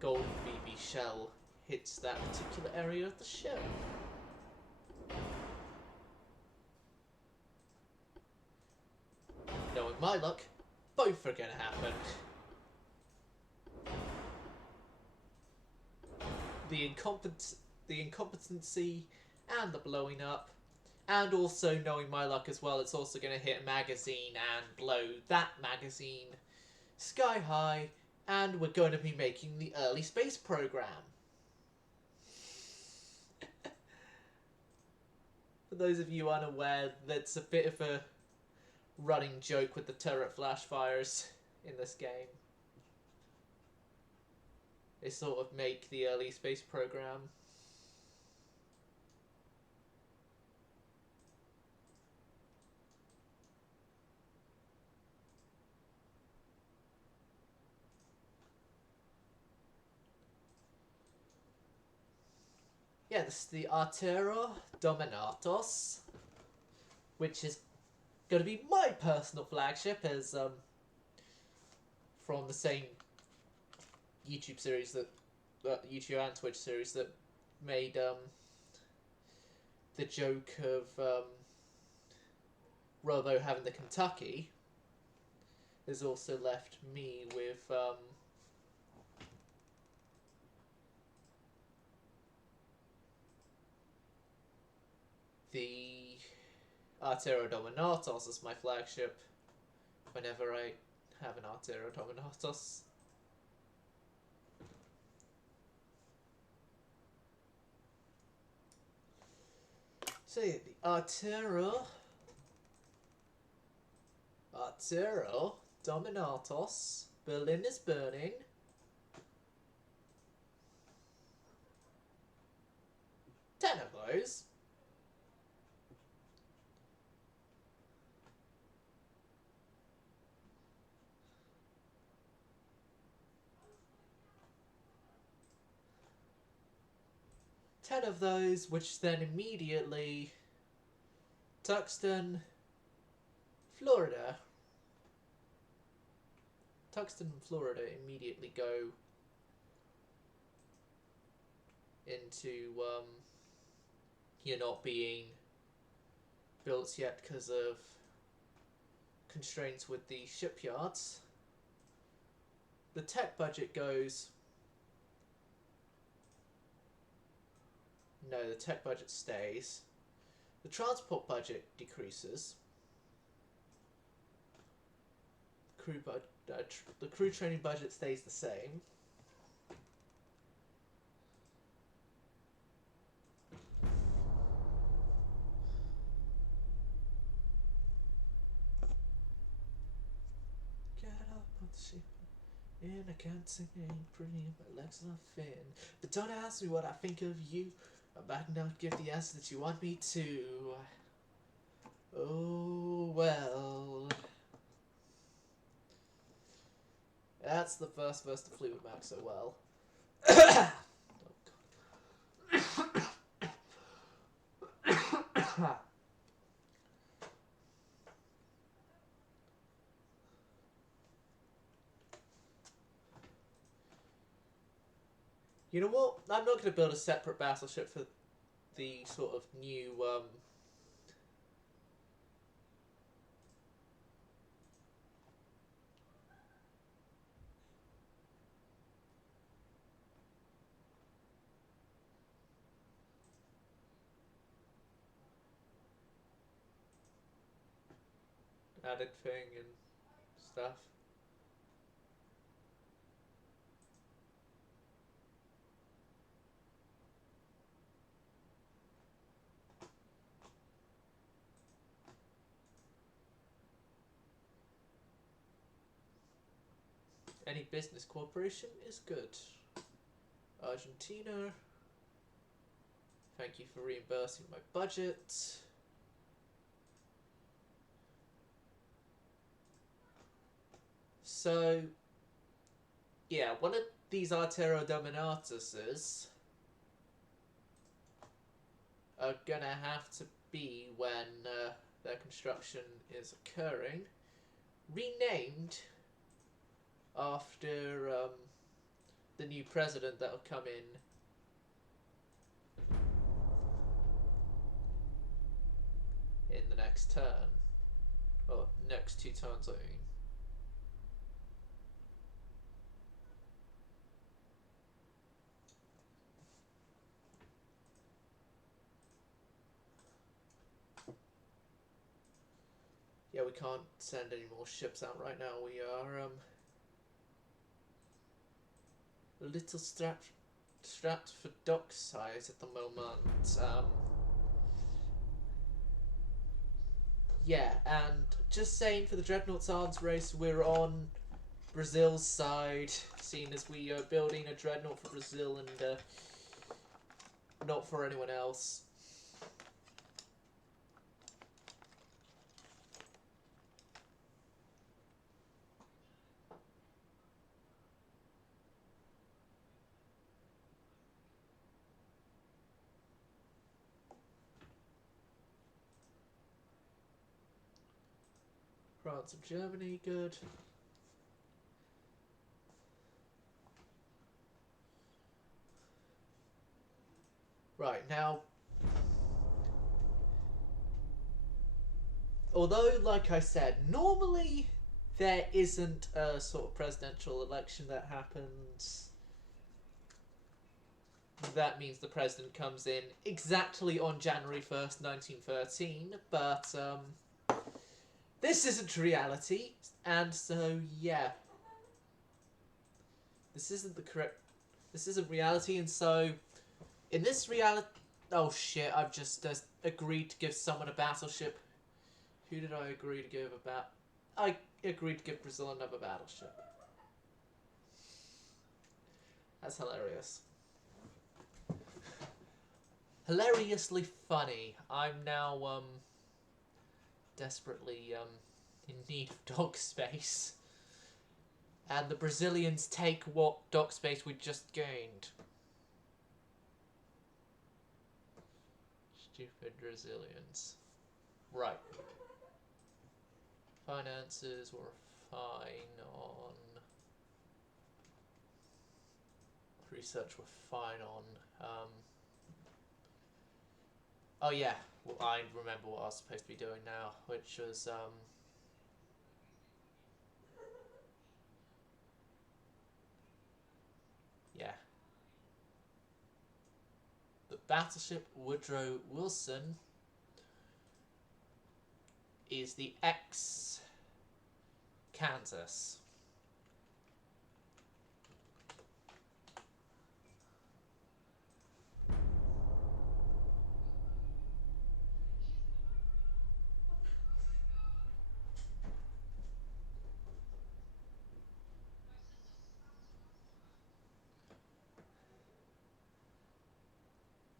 golden BB shell hits that particular area of the ship. Knowing my luck, both are going to happen. The incompetency and the blowing up, and also knowing my luck as well, it's also going to hit a magazine and blow that magazine sky high, and we're going to be making the early space program. For those of you unaware, that's a bit of a running joke with the turret flash fires in this game. They sort of make the early space program. Yeah, this is the Artera Dominatos, which is going to be my personal flagship, as from the same YouTube series that YouTube and Twitch series that made the joke of Robo having the Kentucky has also left me with the Artero Dominatos as my flagship whenever I have an Artero Dominatos. So yeah, the Artero Dominatos, Berlin is burning. Ten of those. Ten of those, which then immediately Tuxton, Florida. Tuxton and Florida immediately go into you're not being built yet because of constraints with the shipyards. The tech budget goes... No, the tech budget stays. The transport budget decreases. The crew training budget stays the same. Get up on the ship, and I can't sing, ain't pretty, my legs are thin. But don't ask me what I think of you. I might not give the answer that you want me to. Oh well. That's the first verse to Fleetwood Mac so well. Oh god. You know what? I'm not going to build a separate battleship for the sort of new added thing and stuff. Any business cooperation is good. Argentina. Thank you for reimbursing my budget. So, yeah, one of these Artero Dominatuses are gonna have to be, when their construction is occurring, renamed after the new president that will come in the next turn, or next 2 turns, I mean. Yeah, we can't send any more ships out right now. We are a little strapped for dock size at the moment. Yeah, and just saying, for the Dreadnoughts arms race, we're on Brazil's side, seeing as we are building a Dreadnought for Brazil and not for anyone else. France and Germany, good. Right, now although, like I said, normally there isn't a sort of presidential election that happens. That means the president comes in exactly on January 1st, 1913, but this isn't reality, and so, yeah. This isn't reality, and so, in this reality... Oh shit, I've just agreed to give someone a battleship. Who did I agree to give a I agreed to give Brazil another battleship. That's hilarious. Hilariously funny. I'm now, desperately, in need of dock space. And the Brazilians take what dock space we just gained. Stupid Brazilians. Right. Finances were fine on... Research were fine on... Oh yeah, well, I remember what I was supposed to be doing now, which was... Yeah. The battleship Woodrow Wilson is the ex-Kansas.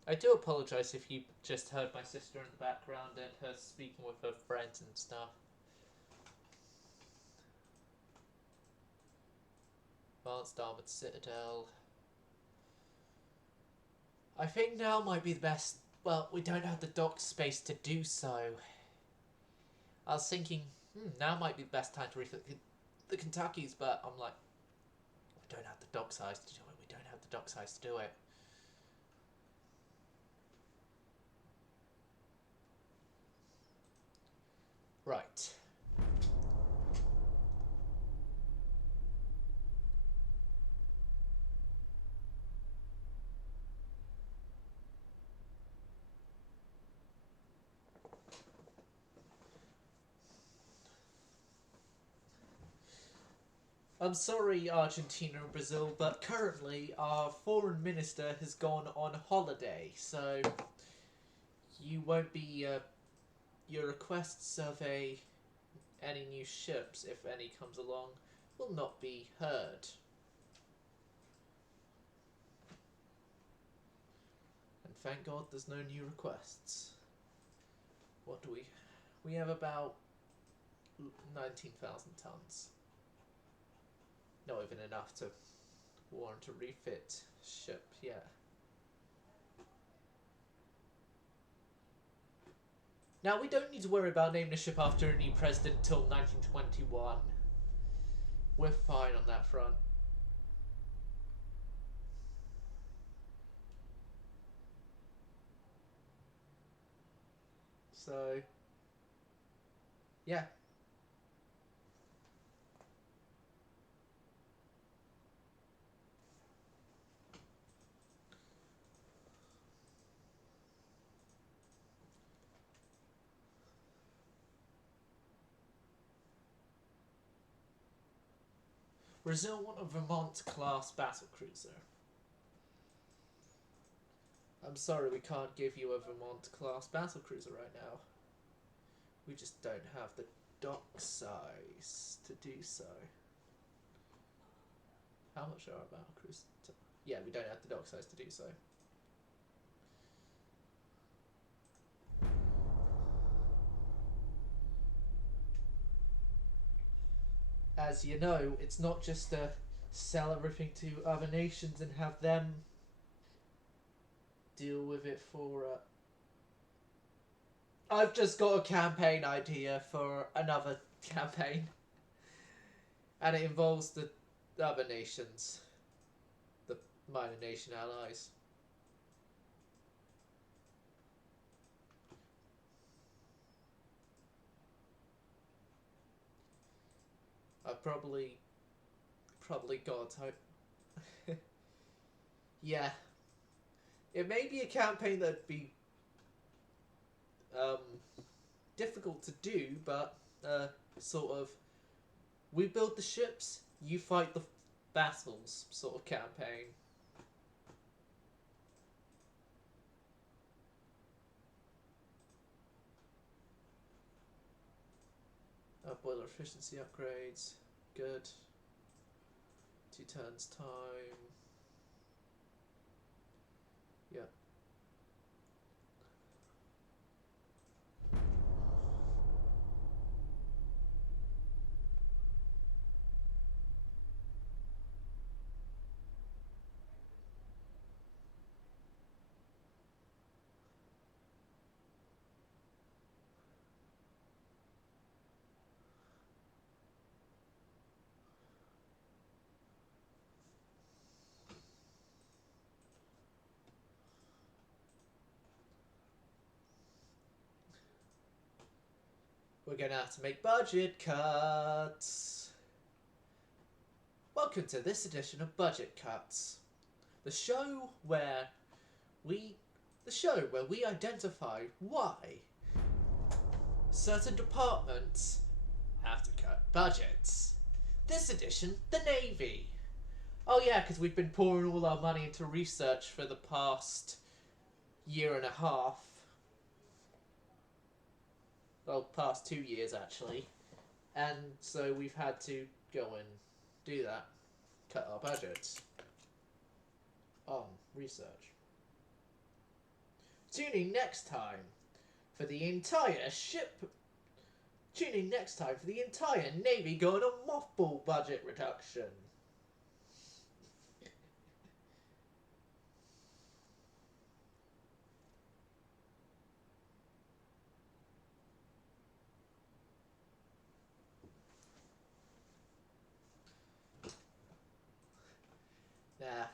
I do apologise if you just heard my sister in the background and her speaking with her friends and stuff. Advanced Armoured Citadel. I think now might be the best... Well, we don't have the dock space to do so. I was thinking, now might be the best time to refit the Kentuckys, but I'm like, we don't have the dock size to do it. We don't have the dock size to do it. Right. I'm sorry, Argentina and Brazil, but currently our foreign minister has gone on holiday, so you won't be, your requests of any new ships, if any comes along, will not be heard. And thank God there's no new requests. What do we... We have about 19,000 tons. Not even enough to warrant a refit ship yet. Now, we don't need to worry about naming a ship after a new president till 1921. We're fine on that front. So, yeah. Brazil want a Vermont-class battlecruiser. I'm sorry, we can't give you a Vermont-class battlecruiser right now. We just don't have the dock size to do so. How much are our battlecruisers? Yeah, we don't have the dock size to do so. As you know, it's not just to sell everything to other nations and have them deal with it for... I've just got a campaign idea for another campaign. And it involves the other nations. The minor nation allies. probably God type. Yeah, it may be a campaign that'd be difficult to do, but sort of we build the ships, you fight the battles sort of campaign. Boiler efficiency upgrades, good. 2 turns time. Yeah. We're gonna have to make budget cuts. Welcome to this edition of Budget Cuts, the show where we identify why certain departments have to cut budgets. This edition, the Navy. Oh yeah, because we've been pouring all our money into research for the past year and a half. Well, past 2 years actually. And so we've had to go and do that. Cut our budgets on research. Tune in next time for the entire Navy going on mothball budget reduction. Nah.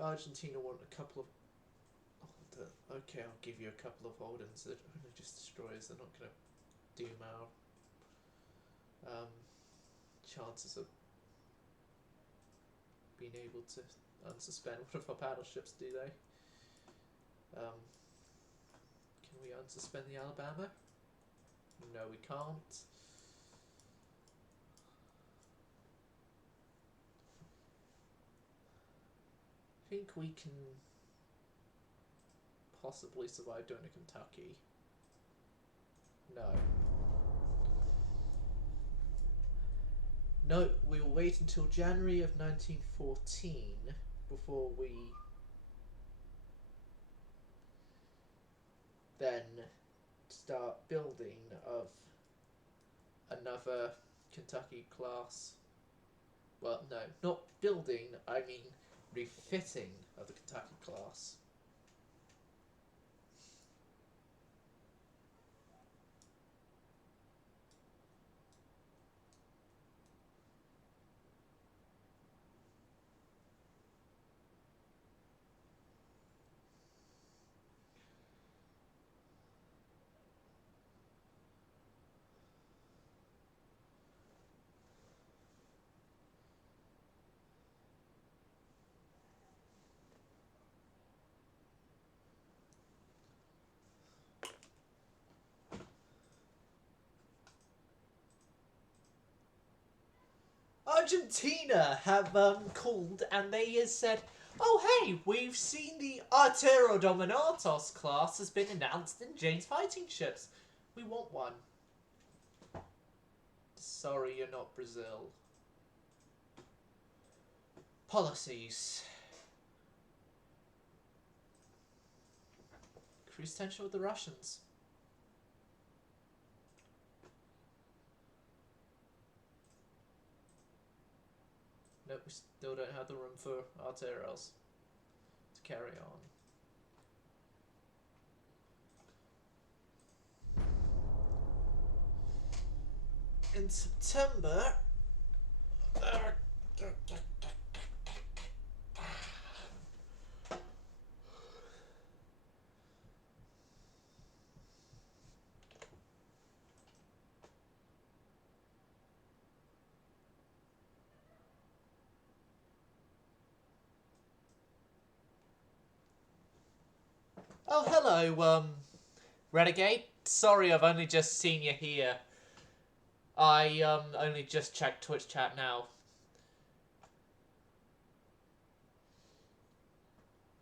Argentina want a couple of... Okay, I'll give you a couple of hold-ins that only just destroys. They're not going to doom our chances of being able to unsuspend one of our battleships, do they? Can we unsuspend the Alabama? No, we can't. I think we can possibly survive doing a Kentucky. No. No, we'll wait until January of 1914 before we then start building of another Kentucky class. Well, no, not building, I mean refitting of the Kentucky class. Argentina have called and they has said, oh hey, we've seen the Artero Dominatos class has been announced in Jane's fighting ships. We want one. Sorry, you're not Brazil. Policies. Increase tension with the Russians. Nope, we still don't have the room for arterials to carry on. In September, Oh, hello, Renegade. Sorry, I've only just seen you here. I, only just checked Twitch chat now.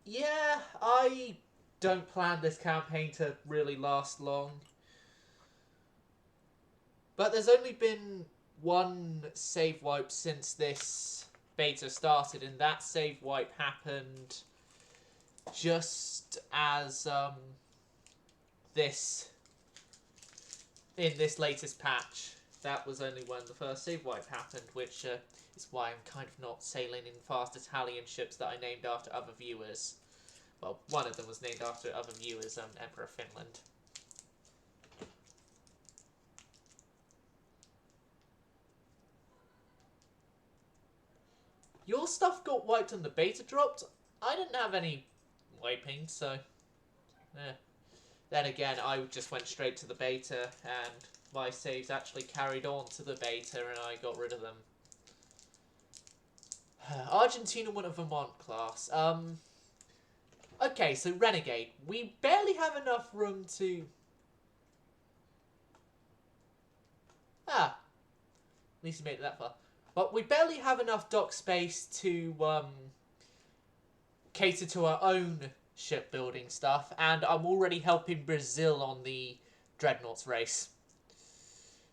Yeah, I don't plan this campaign to really last long. But there's only been one save wipe since this beta started, and that save wipe happened just as, in this latest patch. That was only when the first save wipe happened, which is why I'm kind of not sailing in fast Italian ships that I named after other viewers. Well, one of them was named after other viewers, Emperor Finland. Your stuff got wiped and the beta dropped? I didn't have any wiping, so... Then again, I just went straight to the beta, and my saves actually carried on to the beta, and I got rid of them. Argentina won a Vermont class. Okay, so Renegade. We barely have enough room to... at least we made it that far. But we barely have enough dock space to, cater to our own shipbuilding stuff, and I'm already helping Brazil on the dreadnoughts race.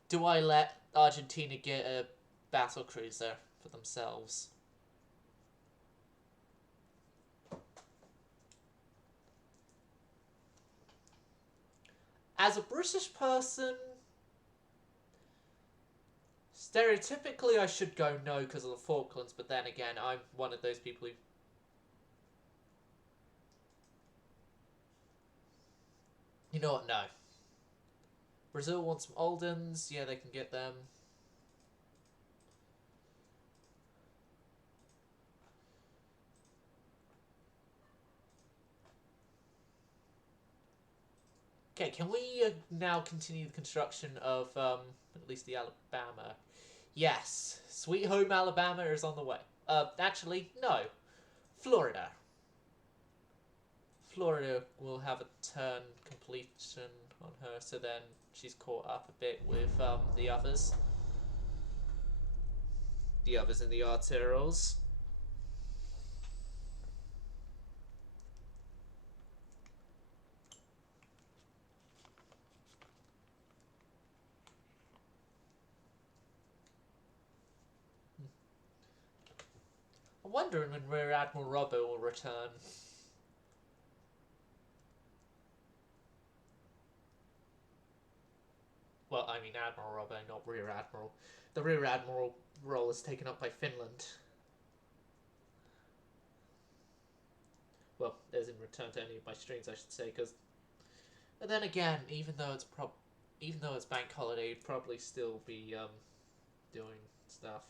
Do I let Argentina get a battle cruiser for themselves? As a British person, stereotypically I should go no because of the Falklands, but then again, I'm one of those people who... You know what? No. Brazil wants some Aldens. Yeah, they can get them. Okay, can we now continue the construction of at least the Alabama? Yes. Sweet Home Alabama is on the way. Actually, no. Florida. Florida will have a turn completion on her, so then she's caught up a bit with the others. The others in the arterials. I'm wondering when Rear Admiral Robbo will return. Well, I mean Admiral Robbo, not Rear Admiral. The Rear Admiral role is taken up by Finland. Well, as in return to any of my streams, I should say, because... And then again, even though it's bank holiday, you'd probably still be doing stuff.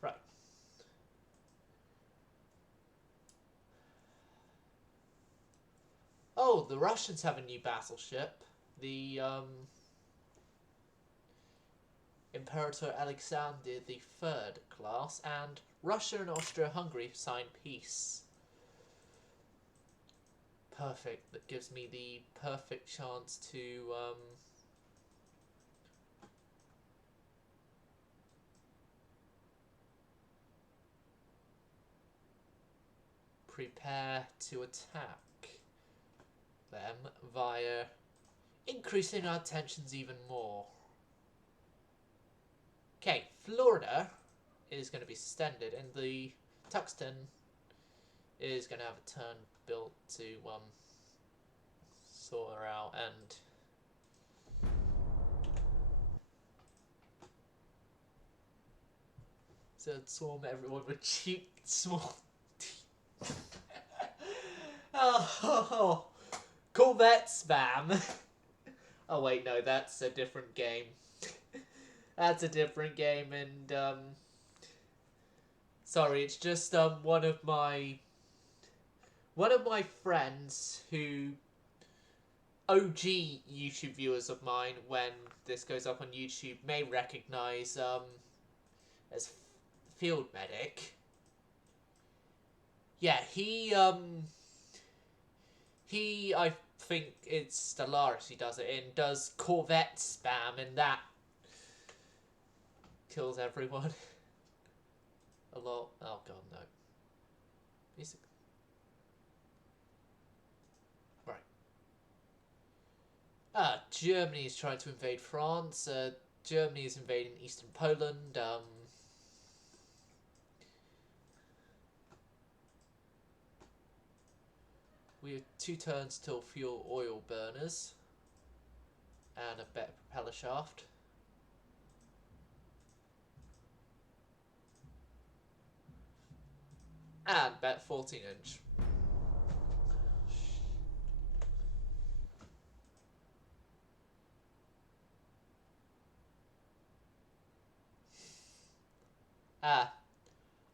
Right. Oh, the Russians have a new battleship. The Imperator Alexander III class, and Russia and Austria-Hungary signed peace. Perfect. That gives me the perfect chance to prepare to attack them via increasing our tensions even more. Okay, Florida is going to be suspended, and the Tuxton is going to have a turn built to sort her out, and so swarm everyone with cheap small oh, Corvette spam. Oh wait, no, that's a different game. That's a different game, and sorry, it's just one of my friends who OG YouTube viewers of mine, when this goes up on YouTube, may recognize as Field Medic. Yeah, I think it's Stellaris he does it in, does Corvette spam, and that kills everyone. A lot. Oh god, no. Right. Germany is trying to invade France. Germany is invading eastern Poland. We have 2 turns till fuel oil burners. And a better propeller shaft. And bet 14-inch.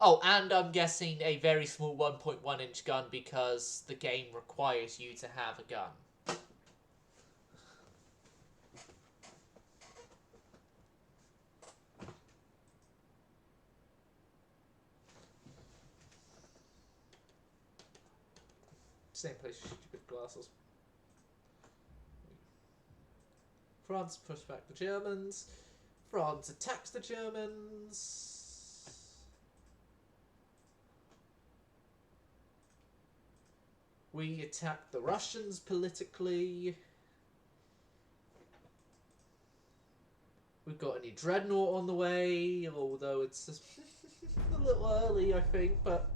Oh, and I'm guessing a very small 1.1-inch gun because the game requires you to have a gun. Same place, stupid glasses. France pushed back the Germans. France attacks the Germans. We attack the Russians politically. We've got a new dreadnought on the way, although it's a little early, I think, but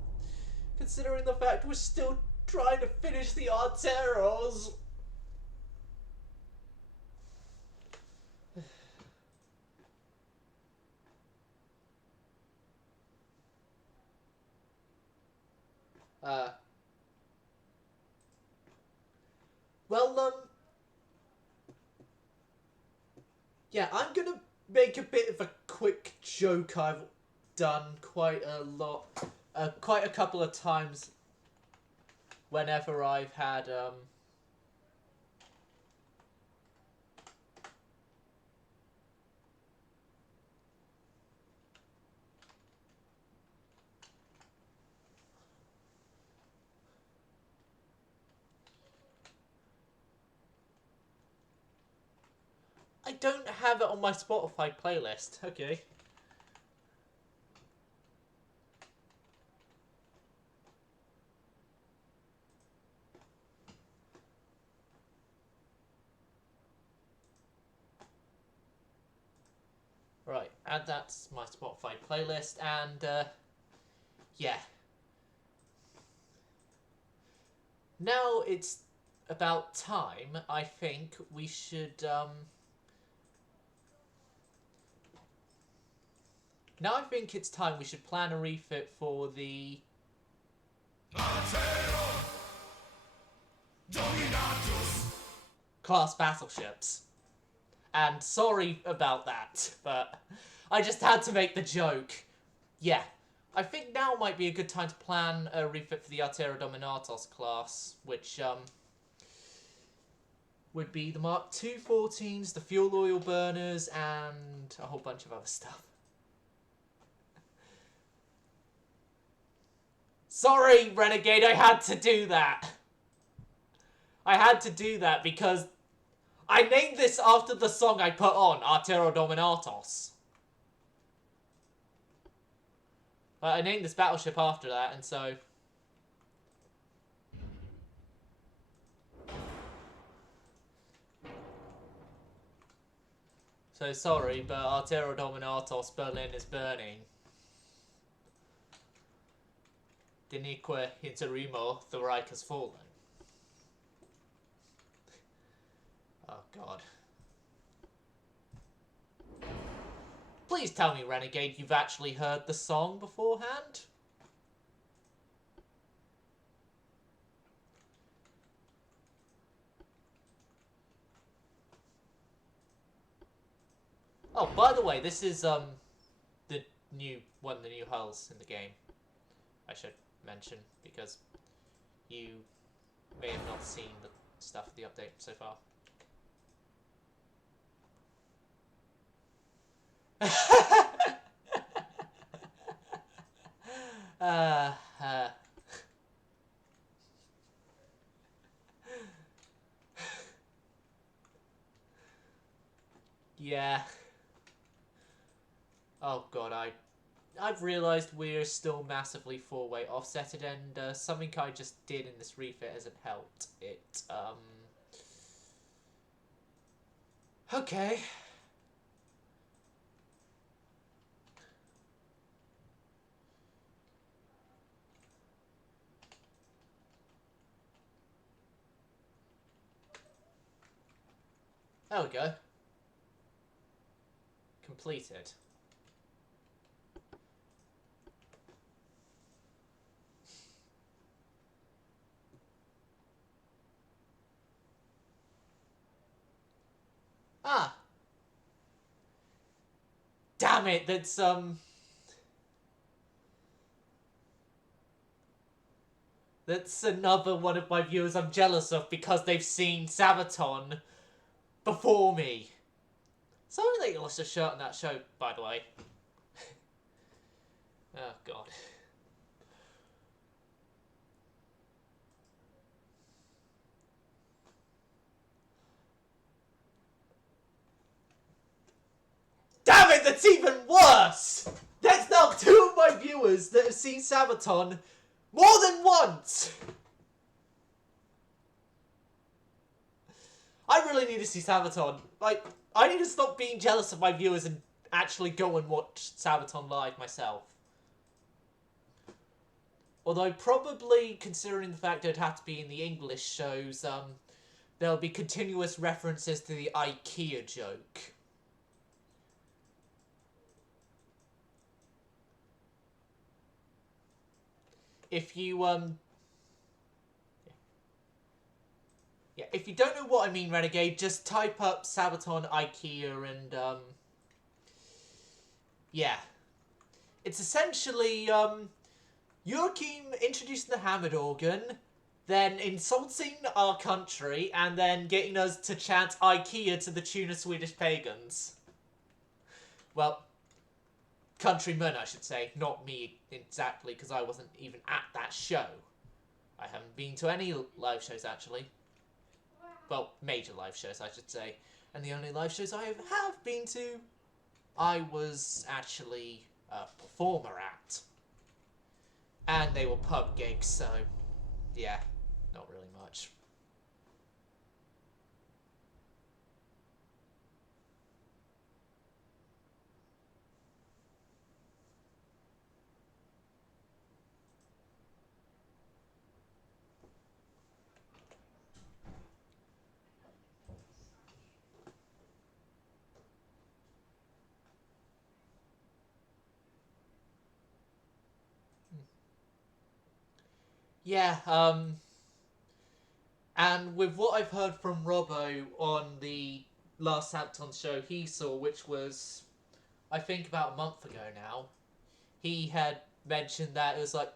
considering the fact we're still trying to finish the artilleros. Yeah, I'm gonna make a bit of a quick joke I've done quite a lot, quite a couple of times whenever I've had, I don't have it on my Spotify playlist. Okay. Right, and that's my Spotify playlist, and, yeah. Now it's about time, I think we should, now I think it's time we should plan a refit for the class battleships. And sorry about that, but I just had to make the joke. Yeah, I think now might be a good time to plan a refit for the Artero Dominatos class, which would be the Mark II 14s, the fuel oil burners, and a whole bunch of other stuff. Sorry, Renegade, I had to do that. I had to do that because I named this after the song I put on, Artero Dominatos. But I named this battleship after that, and so... So sorry, but Artero Dominatos Berlin is burning. Dinique Interimo, the Reich has fallen. Oh god. Please tell me, Renegade, you've actually heard the song beforehand? Oh, by the way, this is the new one of the new hulls in the game. I should mention, because you may have not seen the stuff of the update so far. uh, uh. Yeah. Oh god, I've realised we're still massively 4-way offsetted, and something I just did in this refit hasn't helped it. Okay. There we go. Completed. Ah! Damn it, that's another one of my viewers I'm jealous of because they've seen Sabaton before me. Sorry that you lost a shirt on that show, by the way. Oh, God. Damn it, that's even worse! There's now 2 of my viewers that have seen Sabaton more than once! I really need to see Sabaton. Like, I need to stop being jealous of my viewers and actually go and watch Sabaton live myself. Although, probably, considering the fact that it'd have to be in the English shows, there'll be continuous references to the IKEA joke. If you, yeah, if you don't know what I mean, Renegade, just type up Sabaton IKEA and, yeah. It's essentially, Joachim introducing the hammered organ, then insulting our country, and then getting us to chant IKEA to the tune of Swedish pagans. Well, countrymen, I should say, not me exactly, because I wasn't even at that show. I haven't been to any live shows, actually. Well, major live shows, I should say. And the only live shows I have been to, I was actually a performer at. And they were pub gigs, so yeah, not really much. Yeah, and with what I've heard from Robbo on the last Hampton show he saw, which was, I think, about a month ago now, he had mentioned that it was like,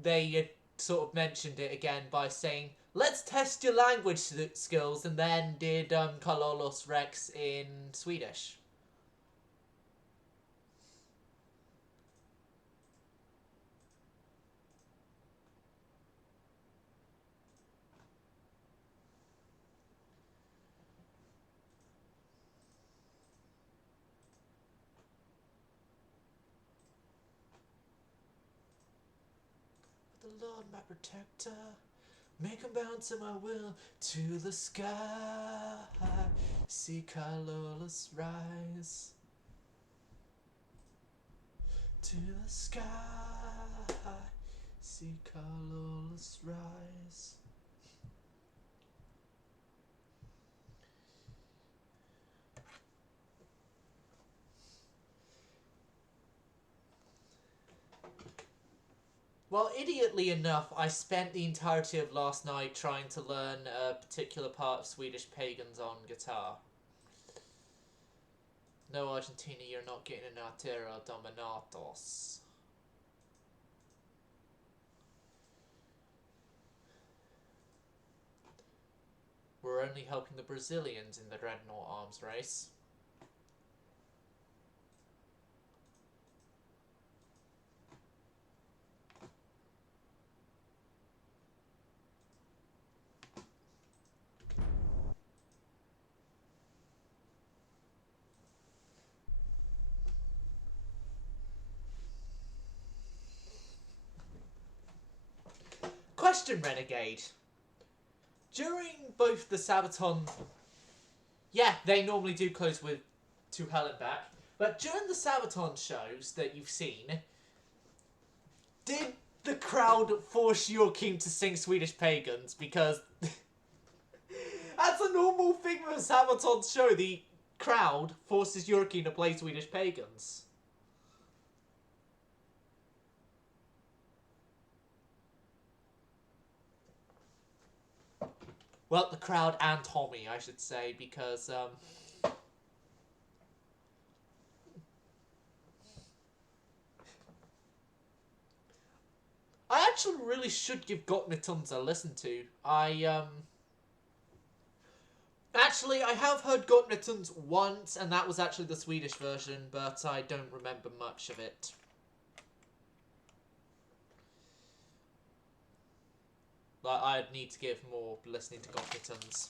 they had sort of mentioned it again by saying, let's test your language skills, and then did Kalolos Rex in Swedish. The Lord my protector, make him bound to my will, to the sky, see Kalolos rise. To the sky, see Kalolos rise. Well, idiotly enough, I spent the entirety of last night trying to learn a particular part of Swedish pagans on guitar. No, Argentina, you're not getting an Artera Dominatos. We're only helping the Brazilians in the dreadnought arms race. Question, Renegade. During both the Sabaton... Yeah, they normally do close with To Hell and Back. But during the Sabaton shows that you've seen, did the crowd force Joachim to sing Swedish Pagans? Because that's a normal thing with a Sabaton show. The crowd forces Joachim to play Swedish Pagans. Well, the crowd and Tommy, I should say, because, I actually really should give Gottmituns a listen to. Actually, I have heard Gottmituns once, and that was actually the Swedish version, but I don't remember much of it. Like, I'd need to give more listening to Gottmituns.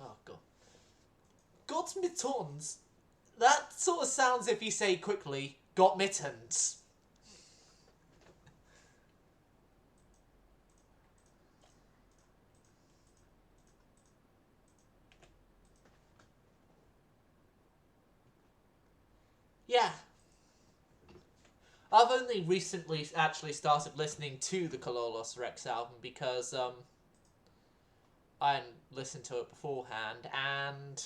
Oh, God. Gottmituns? That sort of sounds, if you say quickly, got mittens. Yeah. I've only recently actually started listening to the Kololos Rex album because I hadn't listened to it beforehand, and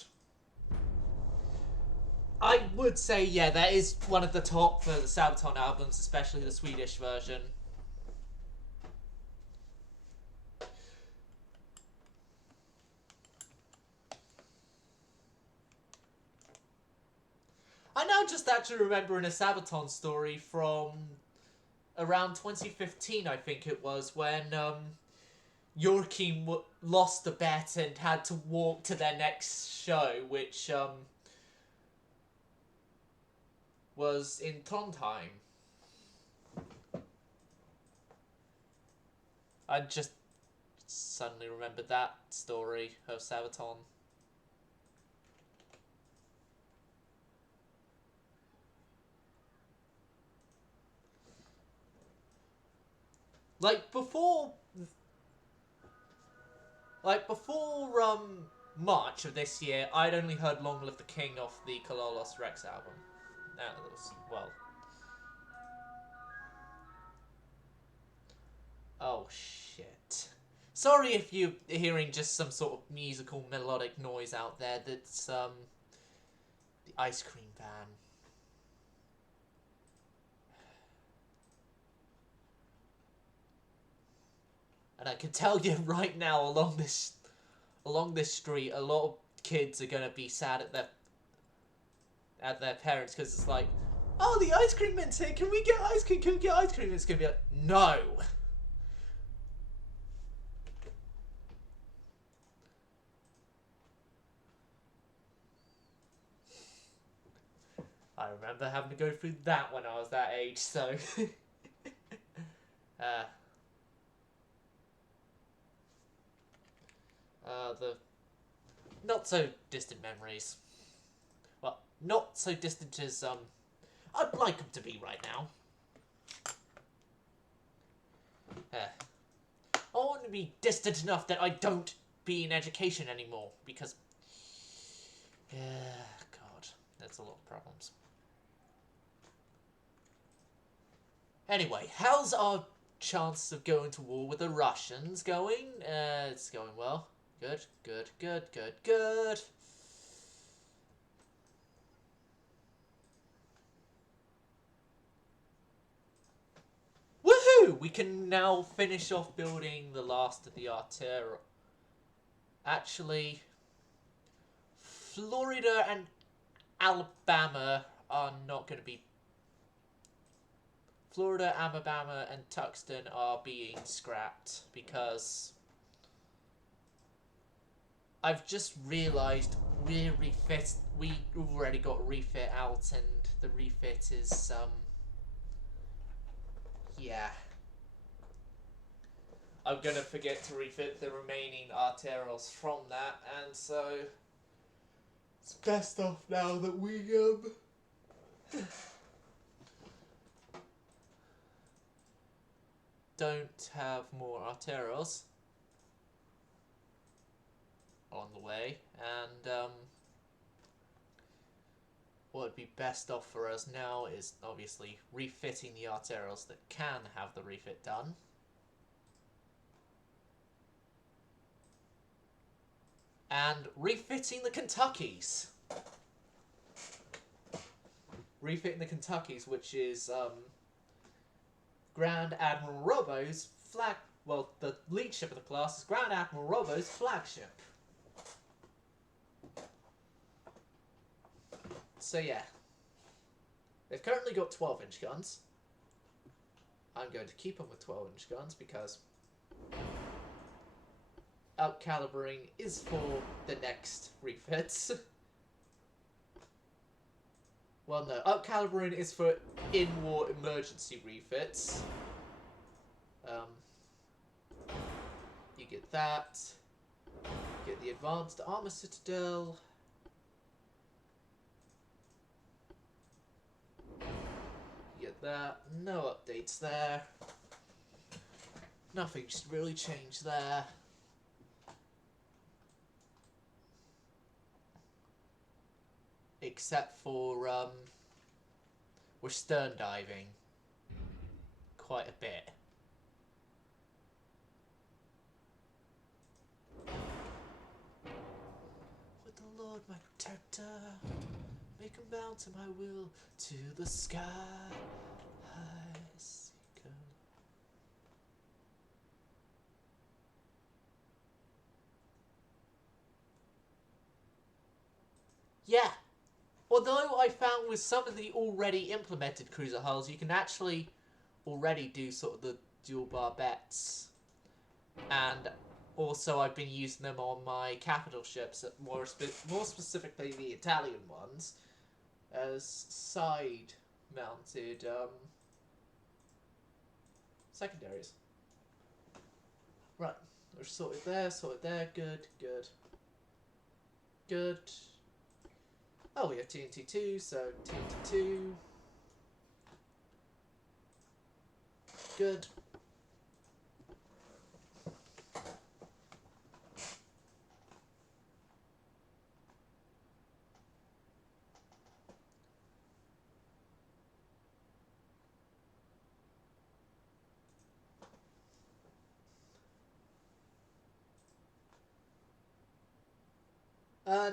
I would say, yeah, that is one of the top for the Sabaton albums, especially the Swedish version. I now just actually remembering a Sabaton story from around 2015, I think it was, when Joachim lost the bet and had to walk to their next show, which was in Trondheim. I just suddenly remembered that story of Sabaton. Like before March of this year, I'd only heard Long Live the King off the Kololos Rex album. That was, well... Oh, shit. Sorry if you're hearing just some sort of musical melodic noise out there. That's, the ice cream van. And I can tell you right now, along this street, a lot of kids are gonna be sad at their parents because it's like, oh, the ice cream man's here. Can we get ice cream? Can we get ice cream? And it's gonna be like, no. I remember having to go through that when I was that age, so the not so distant memories. Well, not so distant as I'd like them to be right now. I want to be distant enough that I don't be in education anymore, because God, that's a lot of problems. Anyway, how's our chance of going to war with the Russians going? It's going well. Good, good, good, good, good. Woohoo! We can now finish off building the last of the artillery. Actually, Florida and Alabama are not going to be... Florida, Alabama, and Tuxton are being scrapped because I've just realised we already got a refit out, and the refit is yeah. I'm gonna forget to refit the remaining arterials from that, and so It's best off now that we don't have more arterials on the way, and what would be best off for us now is obviously refitting the arterials that can have the refit done. And refitting the Kentuckys. Refitting the Kentuckys, which is Grand Admiral Robo's flag. Well, the lead ship of the class is Grand Admiral Robo's flagship. So yeah, they've currently got 12-inch guns. I'm going to keep them with 12-inch guns because outcalibering is for the next refits. Well, no, outcalibering is for in-war emergency refits. You get that. You get the Advanced Armor Citadel. You get that. No updates there. Nothing's really changed there. Except for, we're stern diving quite a bit. With the Lord my protector, make him bow to my will, to the sky I seek her. Yeah. Although I found with some of the already implemented cruiser hulls, you can actually already do sort of the dual barbettes. And also I've been using them on my capital ships, more specifically the Italian ones, as side-mounted secondaries. Right, we're sorted there, good, good. Good. Oh, we have TNT2, so TNT2. Good.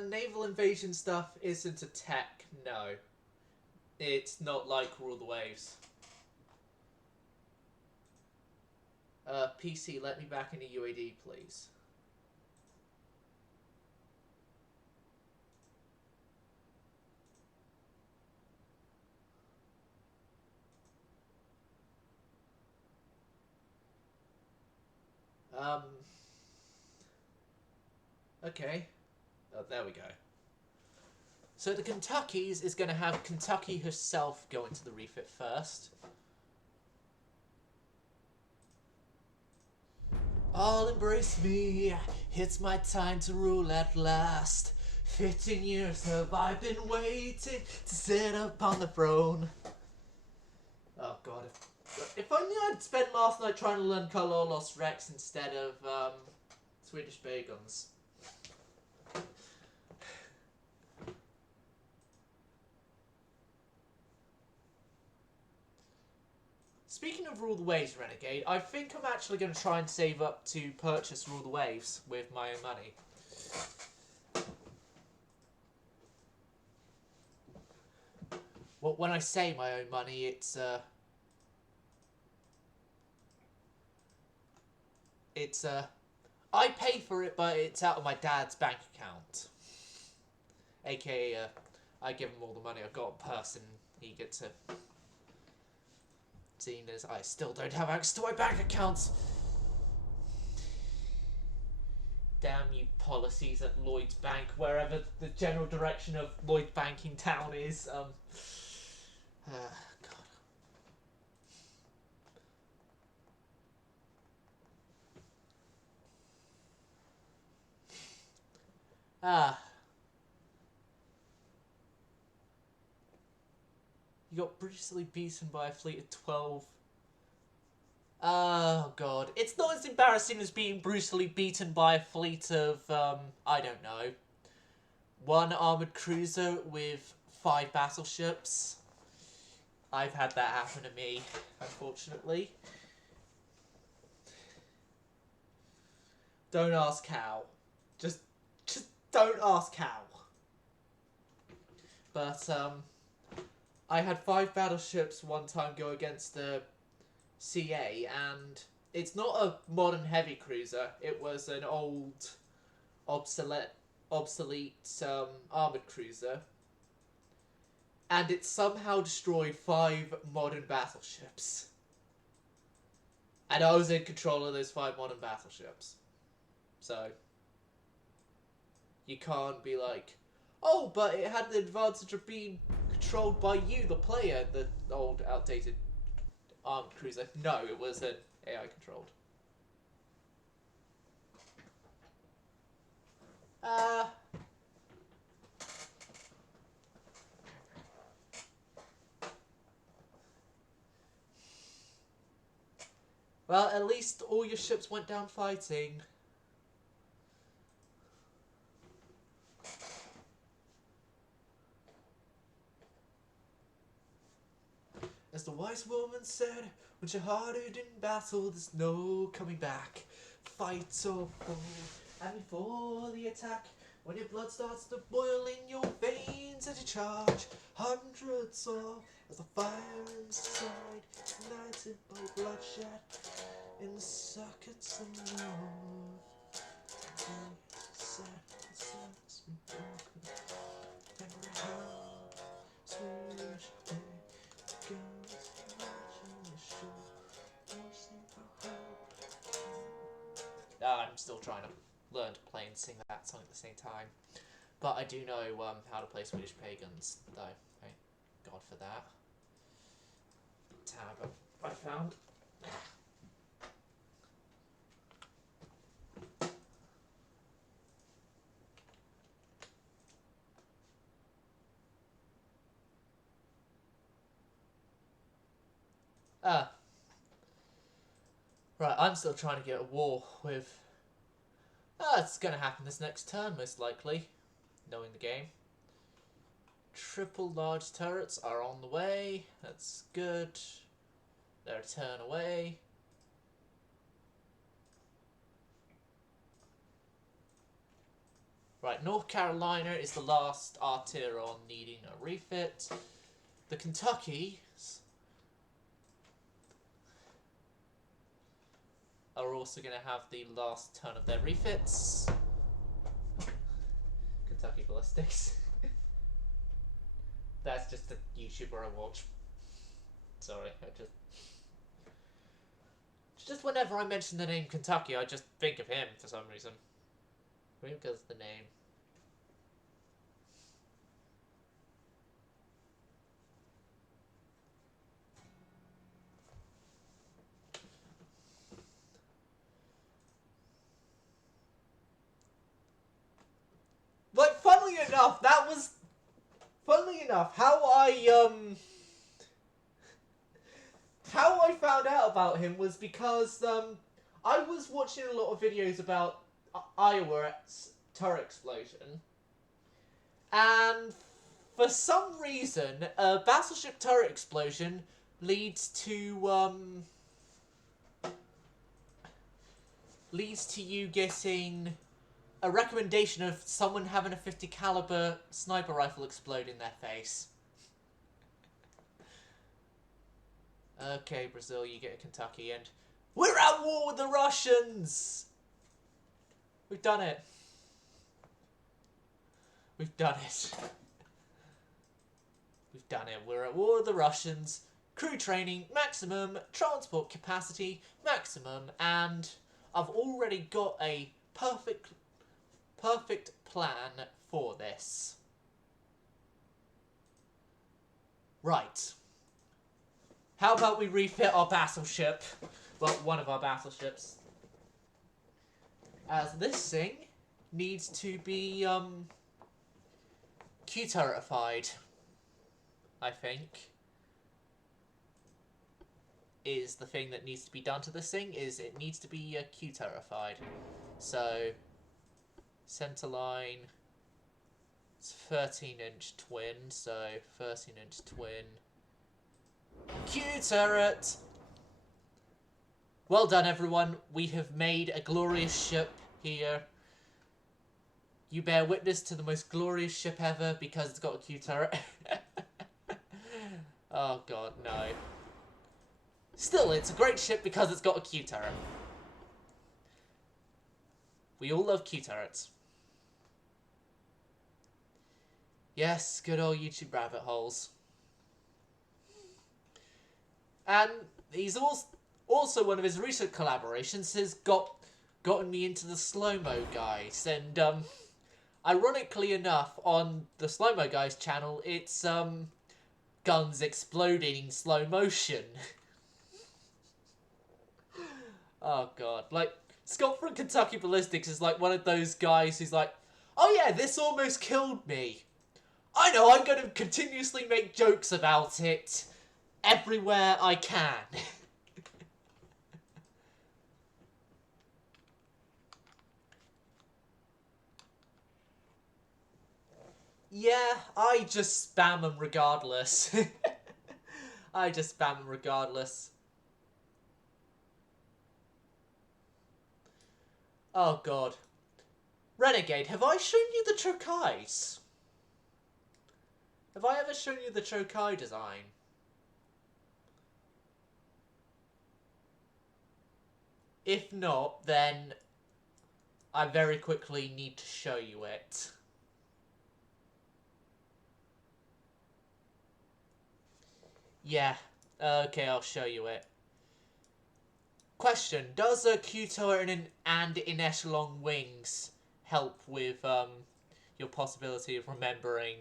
Naval invasion stuff isn't a tech, no. It's not like Rule the Waves. PC, let me back into UAD, please. Okay. Oh, there we go. So the Kentuckys is going to have Kentucky herself go into the refit first. All embrace me, it's my time to rule at last. 15 years have I been waiting to sit upon the throne. Oh god, if only I'd spent last night trying to learn Kalolos Rex instead of Swedish Bagons. Speaking of Rule the Waves, Renegade, I think I'm actually going to try and save up to purchase Rule the Waves with my own money. Well, when I say my own money, it's I pay for it, but it's out of my dad's bank account. AKA, I give him all the money I've got in person, he gets it. Seeing as I still don't have access to my bank accounts. Damn you policies at Lloyd's Bank, wherever the general direction of Lloyd Banking Town is. God. You got brutally beaten by a fleet of 12. Oh god. It's not as embarrassing as being brutally beaten by a fleet of, I don't know, 1 armoured cruiser with 5 battleships. I've had that happen to me, unfortunately. Don't ask how. Just don't ask how. But, I had 5 battleships one time go against the CA, and it's not a modern heavy cruiser. It was an old, obsolete armoured cruiser. And it somehow destroyed 5 modern battleships. And I was in control of those 5 modern battleships. So, you can't be like, oh, but it had the advantage of being controlled by you, the player, the old, outdated armed cruiser. No, it was an AI controlled. Well, at least all your ships went down fighting. As the wise woman said, when you're hardened in battle, there's no coming back. Fight or fall, and before the attack, when your blood starts to boil in your veins as you charge, hundreds of as the fire inside, ignited by bloodshed in the sockets of love. I'm still trying to learn to play and sing that song at the same time. But I do know how to play Swedish Pagans, though. Thank God for that. Tab I found. Right, I'm still trying to get a war with... it's going to happen this next turn, most likely, knowing the game. Triple large turrets are on the way. That's good. They're a turn away. Right, North Carolina is the last artillery needing a refit. The Kentucky are also going to have the last turn of their refits. Kentucky Ballistics. That's just a YouTuber I watch. Sorry, just whenever I mention the name Kentucky, I just think of him for some reason. Maybe because of the name. Like, funnily enough, how I found out about him was because, I was watching a lot of videos about Iowa's turret explosion, and for some reason, a battleship turret explosion leads to you getting a recommendation of someone having a 50 caliber sniper rifle explode in their face. Okay, Brazil, you get a Kentucky, and we're at war with the Russians! We've done it. We've done it. We've done it. We're at war with the Russians. Crew training, maximum. Transport capacity, maximum. And I've already got a perfect plan for this. Right. How about we refit our battleship? Well, one of our battleships. As this thing needs to be, Q-turretified, I think. is the thing that needs to be done to this thing, is it needs to be Q-turrified. So, centerline, it's 13-inch twin, so 13-inch twin. Q-turret! Well done, everyone. We have made a glorious ship here. You bear witness to the most glorious ship ever because it's got a Q-turret. Oh god, no. Still, it's a great ship because it's got a Q-turret. We all love Q-turrets. Yes, good old YouTube rabbit holes. And he's also one of his recent collaborations has gotten me into the slow-mo guys. And ironically enough, on the slow-mo guys channel, it's guns exploding in slow motion. Oh god, like Scott from Kentucky Ballistics is like one of those guys who's like, oh yeah, this almost killed me. I know, I'm going to continuously make jokes about it everywhere I can. Yeah, I just spam them regardless. I just spam them regardless. Oh god. Renegade, have I shown you the Chokais? Have I ever shown you the Chokai design? If not, then I very quickly need to show you it. Yeah, okay, I'll show you it. Question, does a Q-turret and in echelon wings help with your possibility of remembering?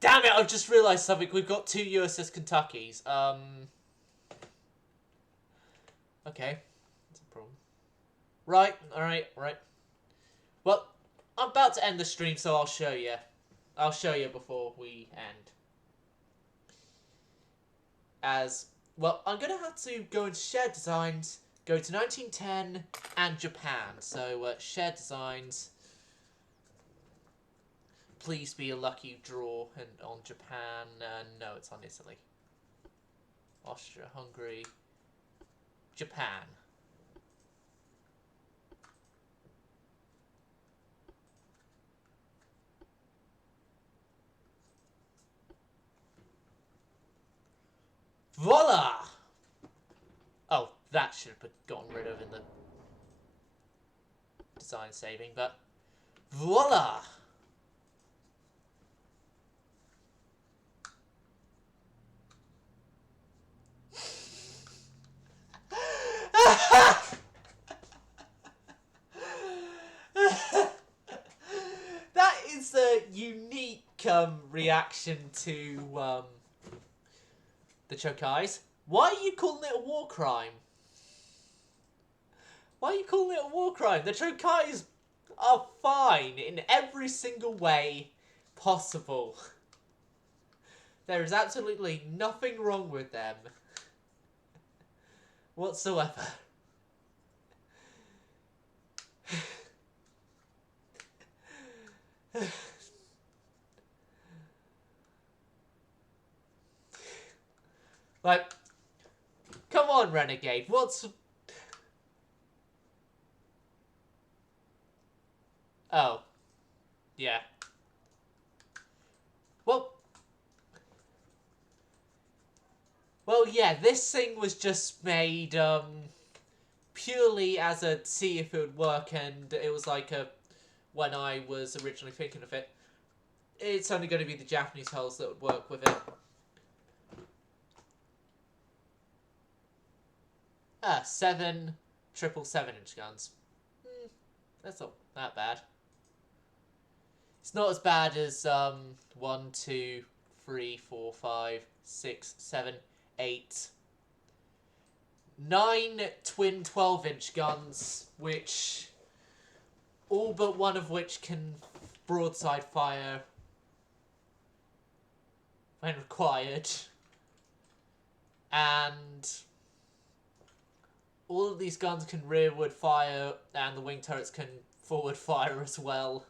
Damn it, I've just realised something. We've got 2 USS Kentuckys. Okay, that's a problem. Right, alright. Well, I'm about to end the stream, so I'll show you. I'll show you before we end. As, well, I'm going to have to go into Shared Designs, go to 1910 and Japan. So, Shared Designs, please be a lucky draw and on Japan. No, it's on Italy. Austria, Hungary, Japan. Voila! Oh, that should have been gotten rid of in the design saving, but voila! That is a unique reaction to the Chokais. Why are you calling it a war crime? Why are you calling it a war crime? The Chokais are fine in every single way possible. There is absolutely nothing wrong with them whatsoever. Like, come on, Renegade, what's... Oh. Yeah. Well, yeah, this thing was just made, purely as a see if it would work, and it was like when I was originally thinking of it, it's only going to be the Japanese hulls that would work with it. 7 777-inch guns. That's not that bad. It's not as bad as 1, 2, 3, 4, 5, 6, 7, 8, 9 twin 12-inch guns, which all but one of which can broadside fire when required. And all of these guns can rearward fire, and the wing turrets can forward fire as well.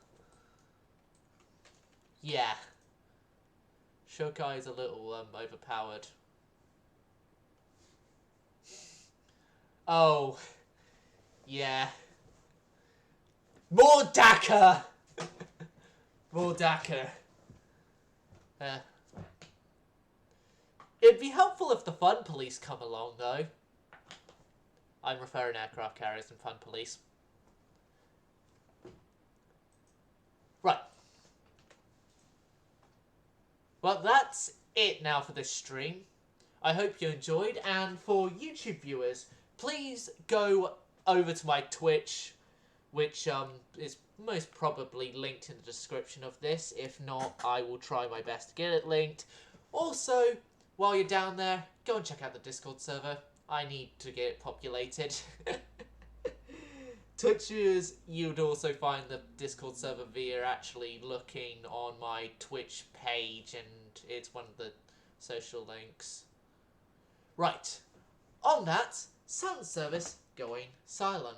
Yeah. Shokai is a little overpowered. Oh. Yeah. More Daka! More Daka. It'd be helpful if the fun police come along, though. I'm referring to aircraft carriers and fun police. Right. Well, that's it now for this stream. I hope you enjoyed, and for YouTube viewers, please go over to my Twitch, which is most probably linked in the description of this. If not, I will try my best to get it linked. Also, while you're down there, go and check out the Discord server. I need to get it populated. Twitchers, you'd also find the Discord server via actually looking on my Twitch page, and it's one of the social links. Right. On that, sound service going silent.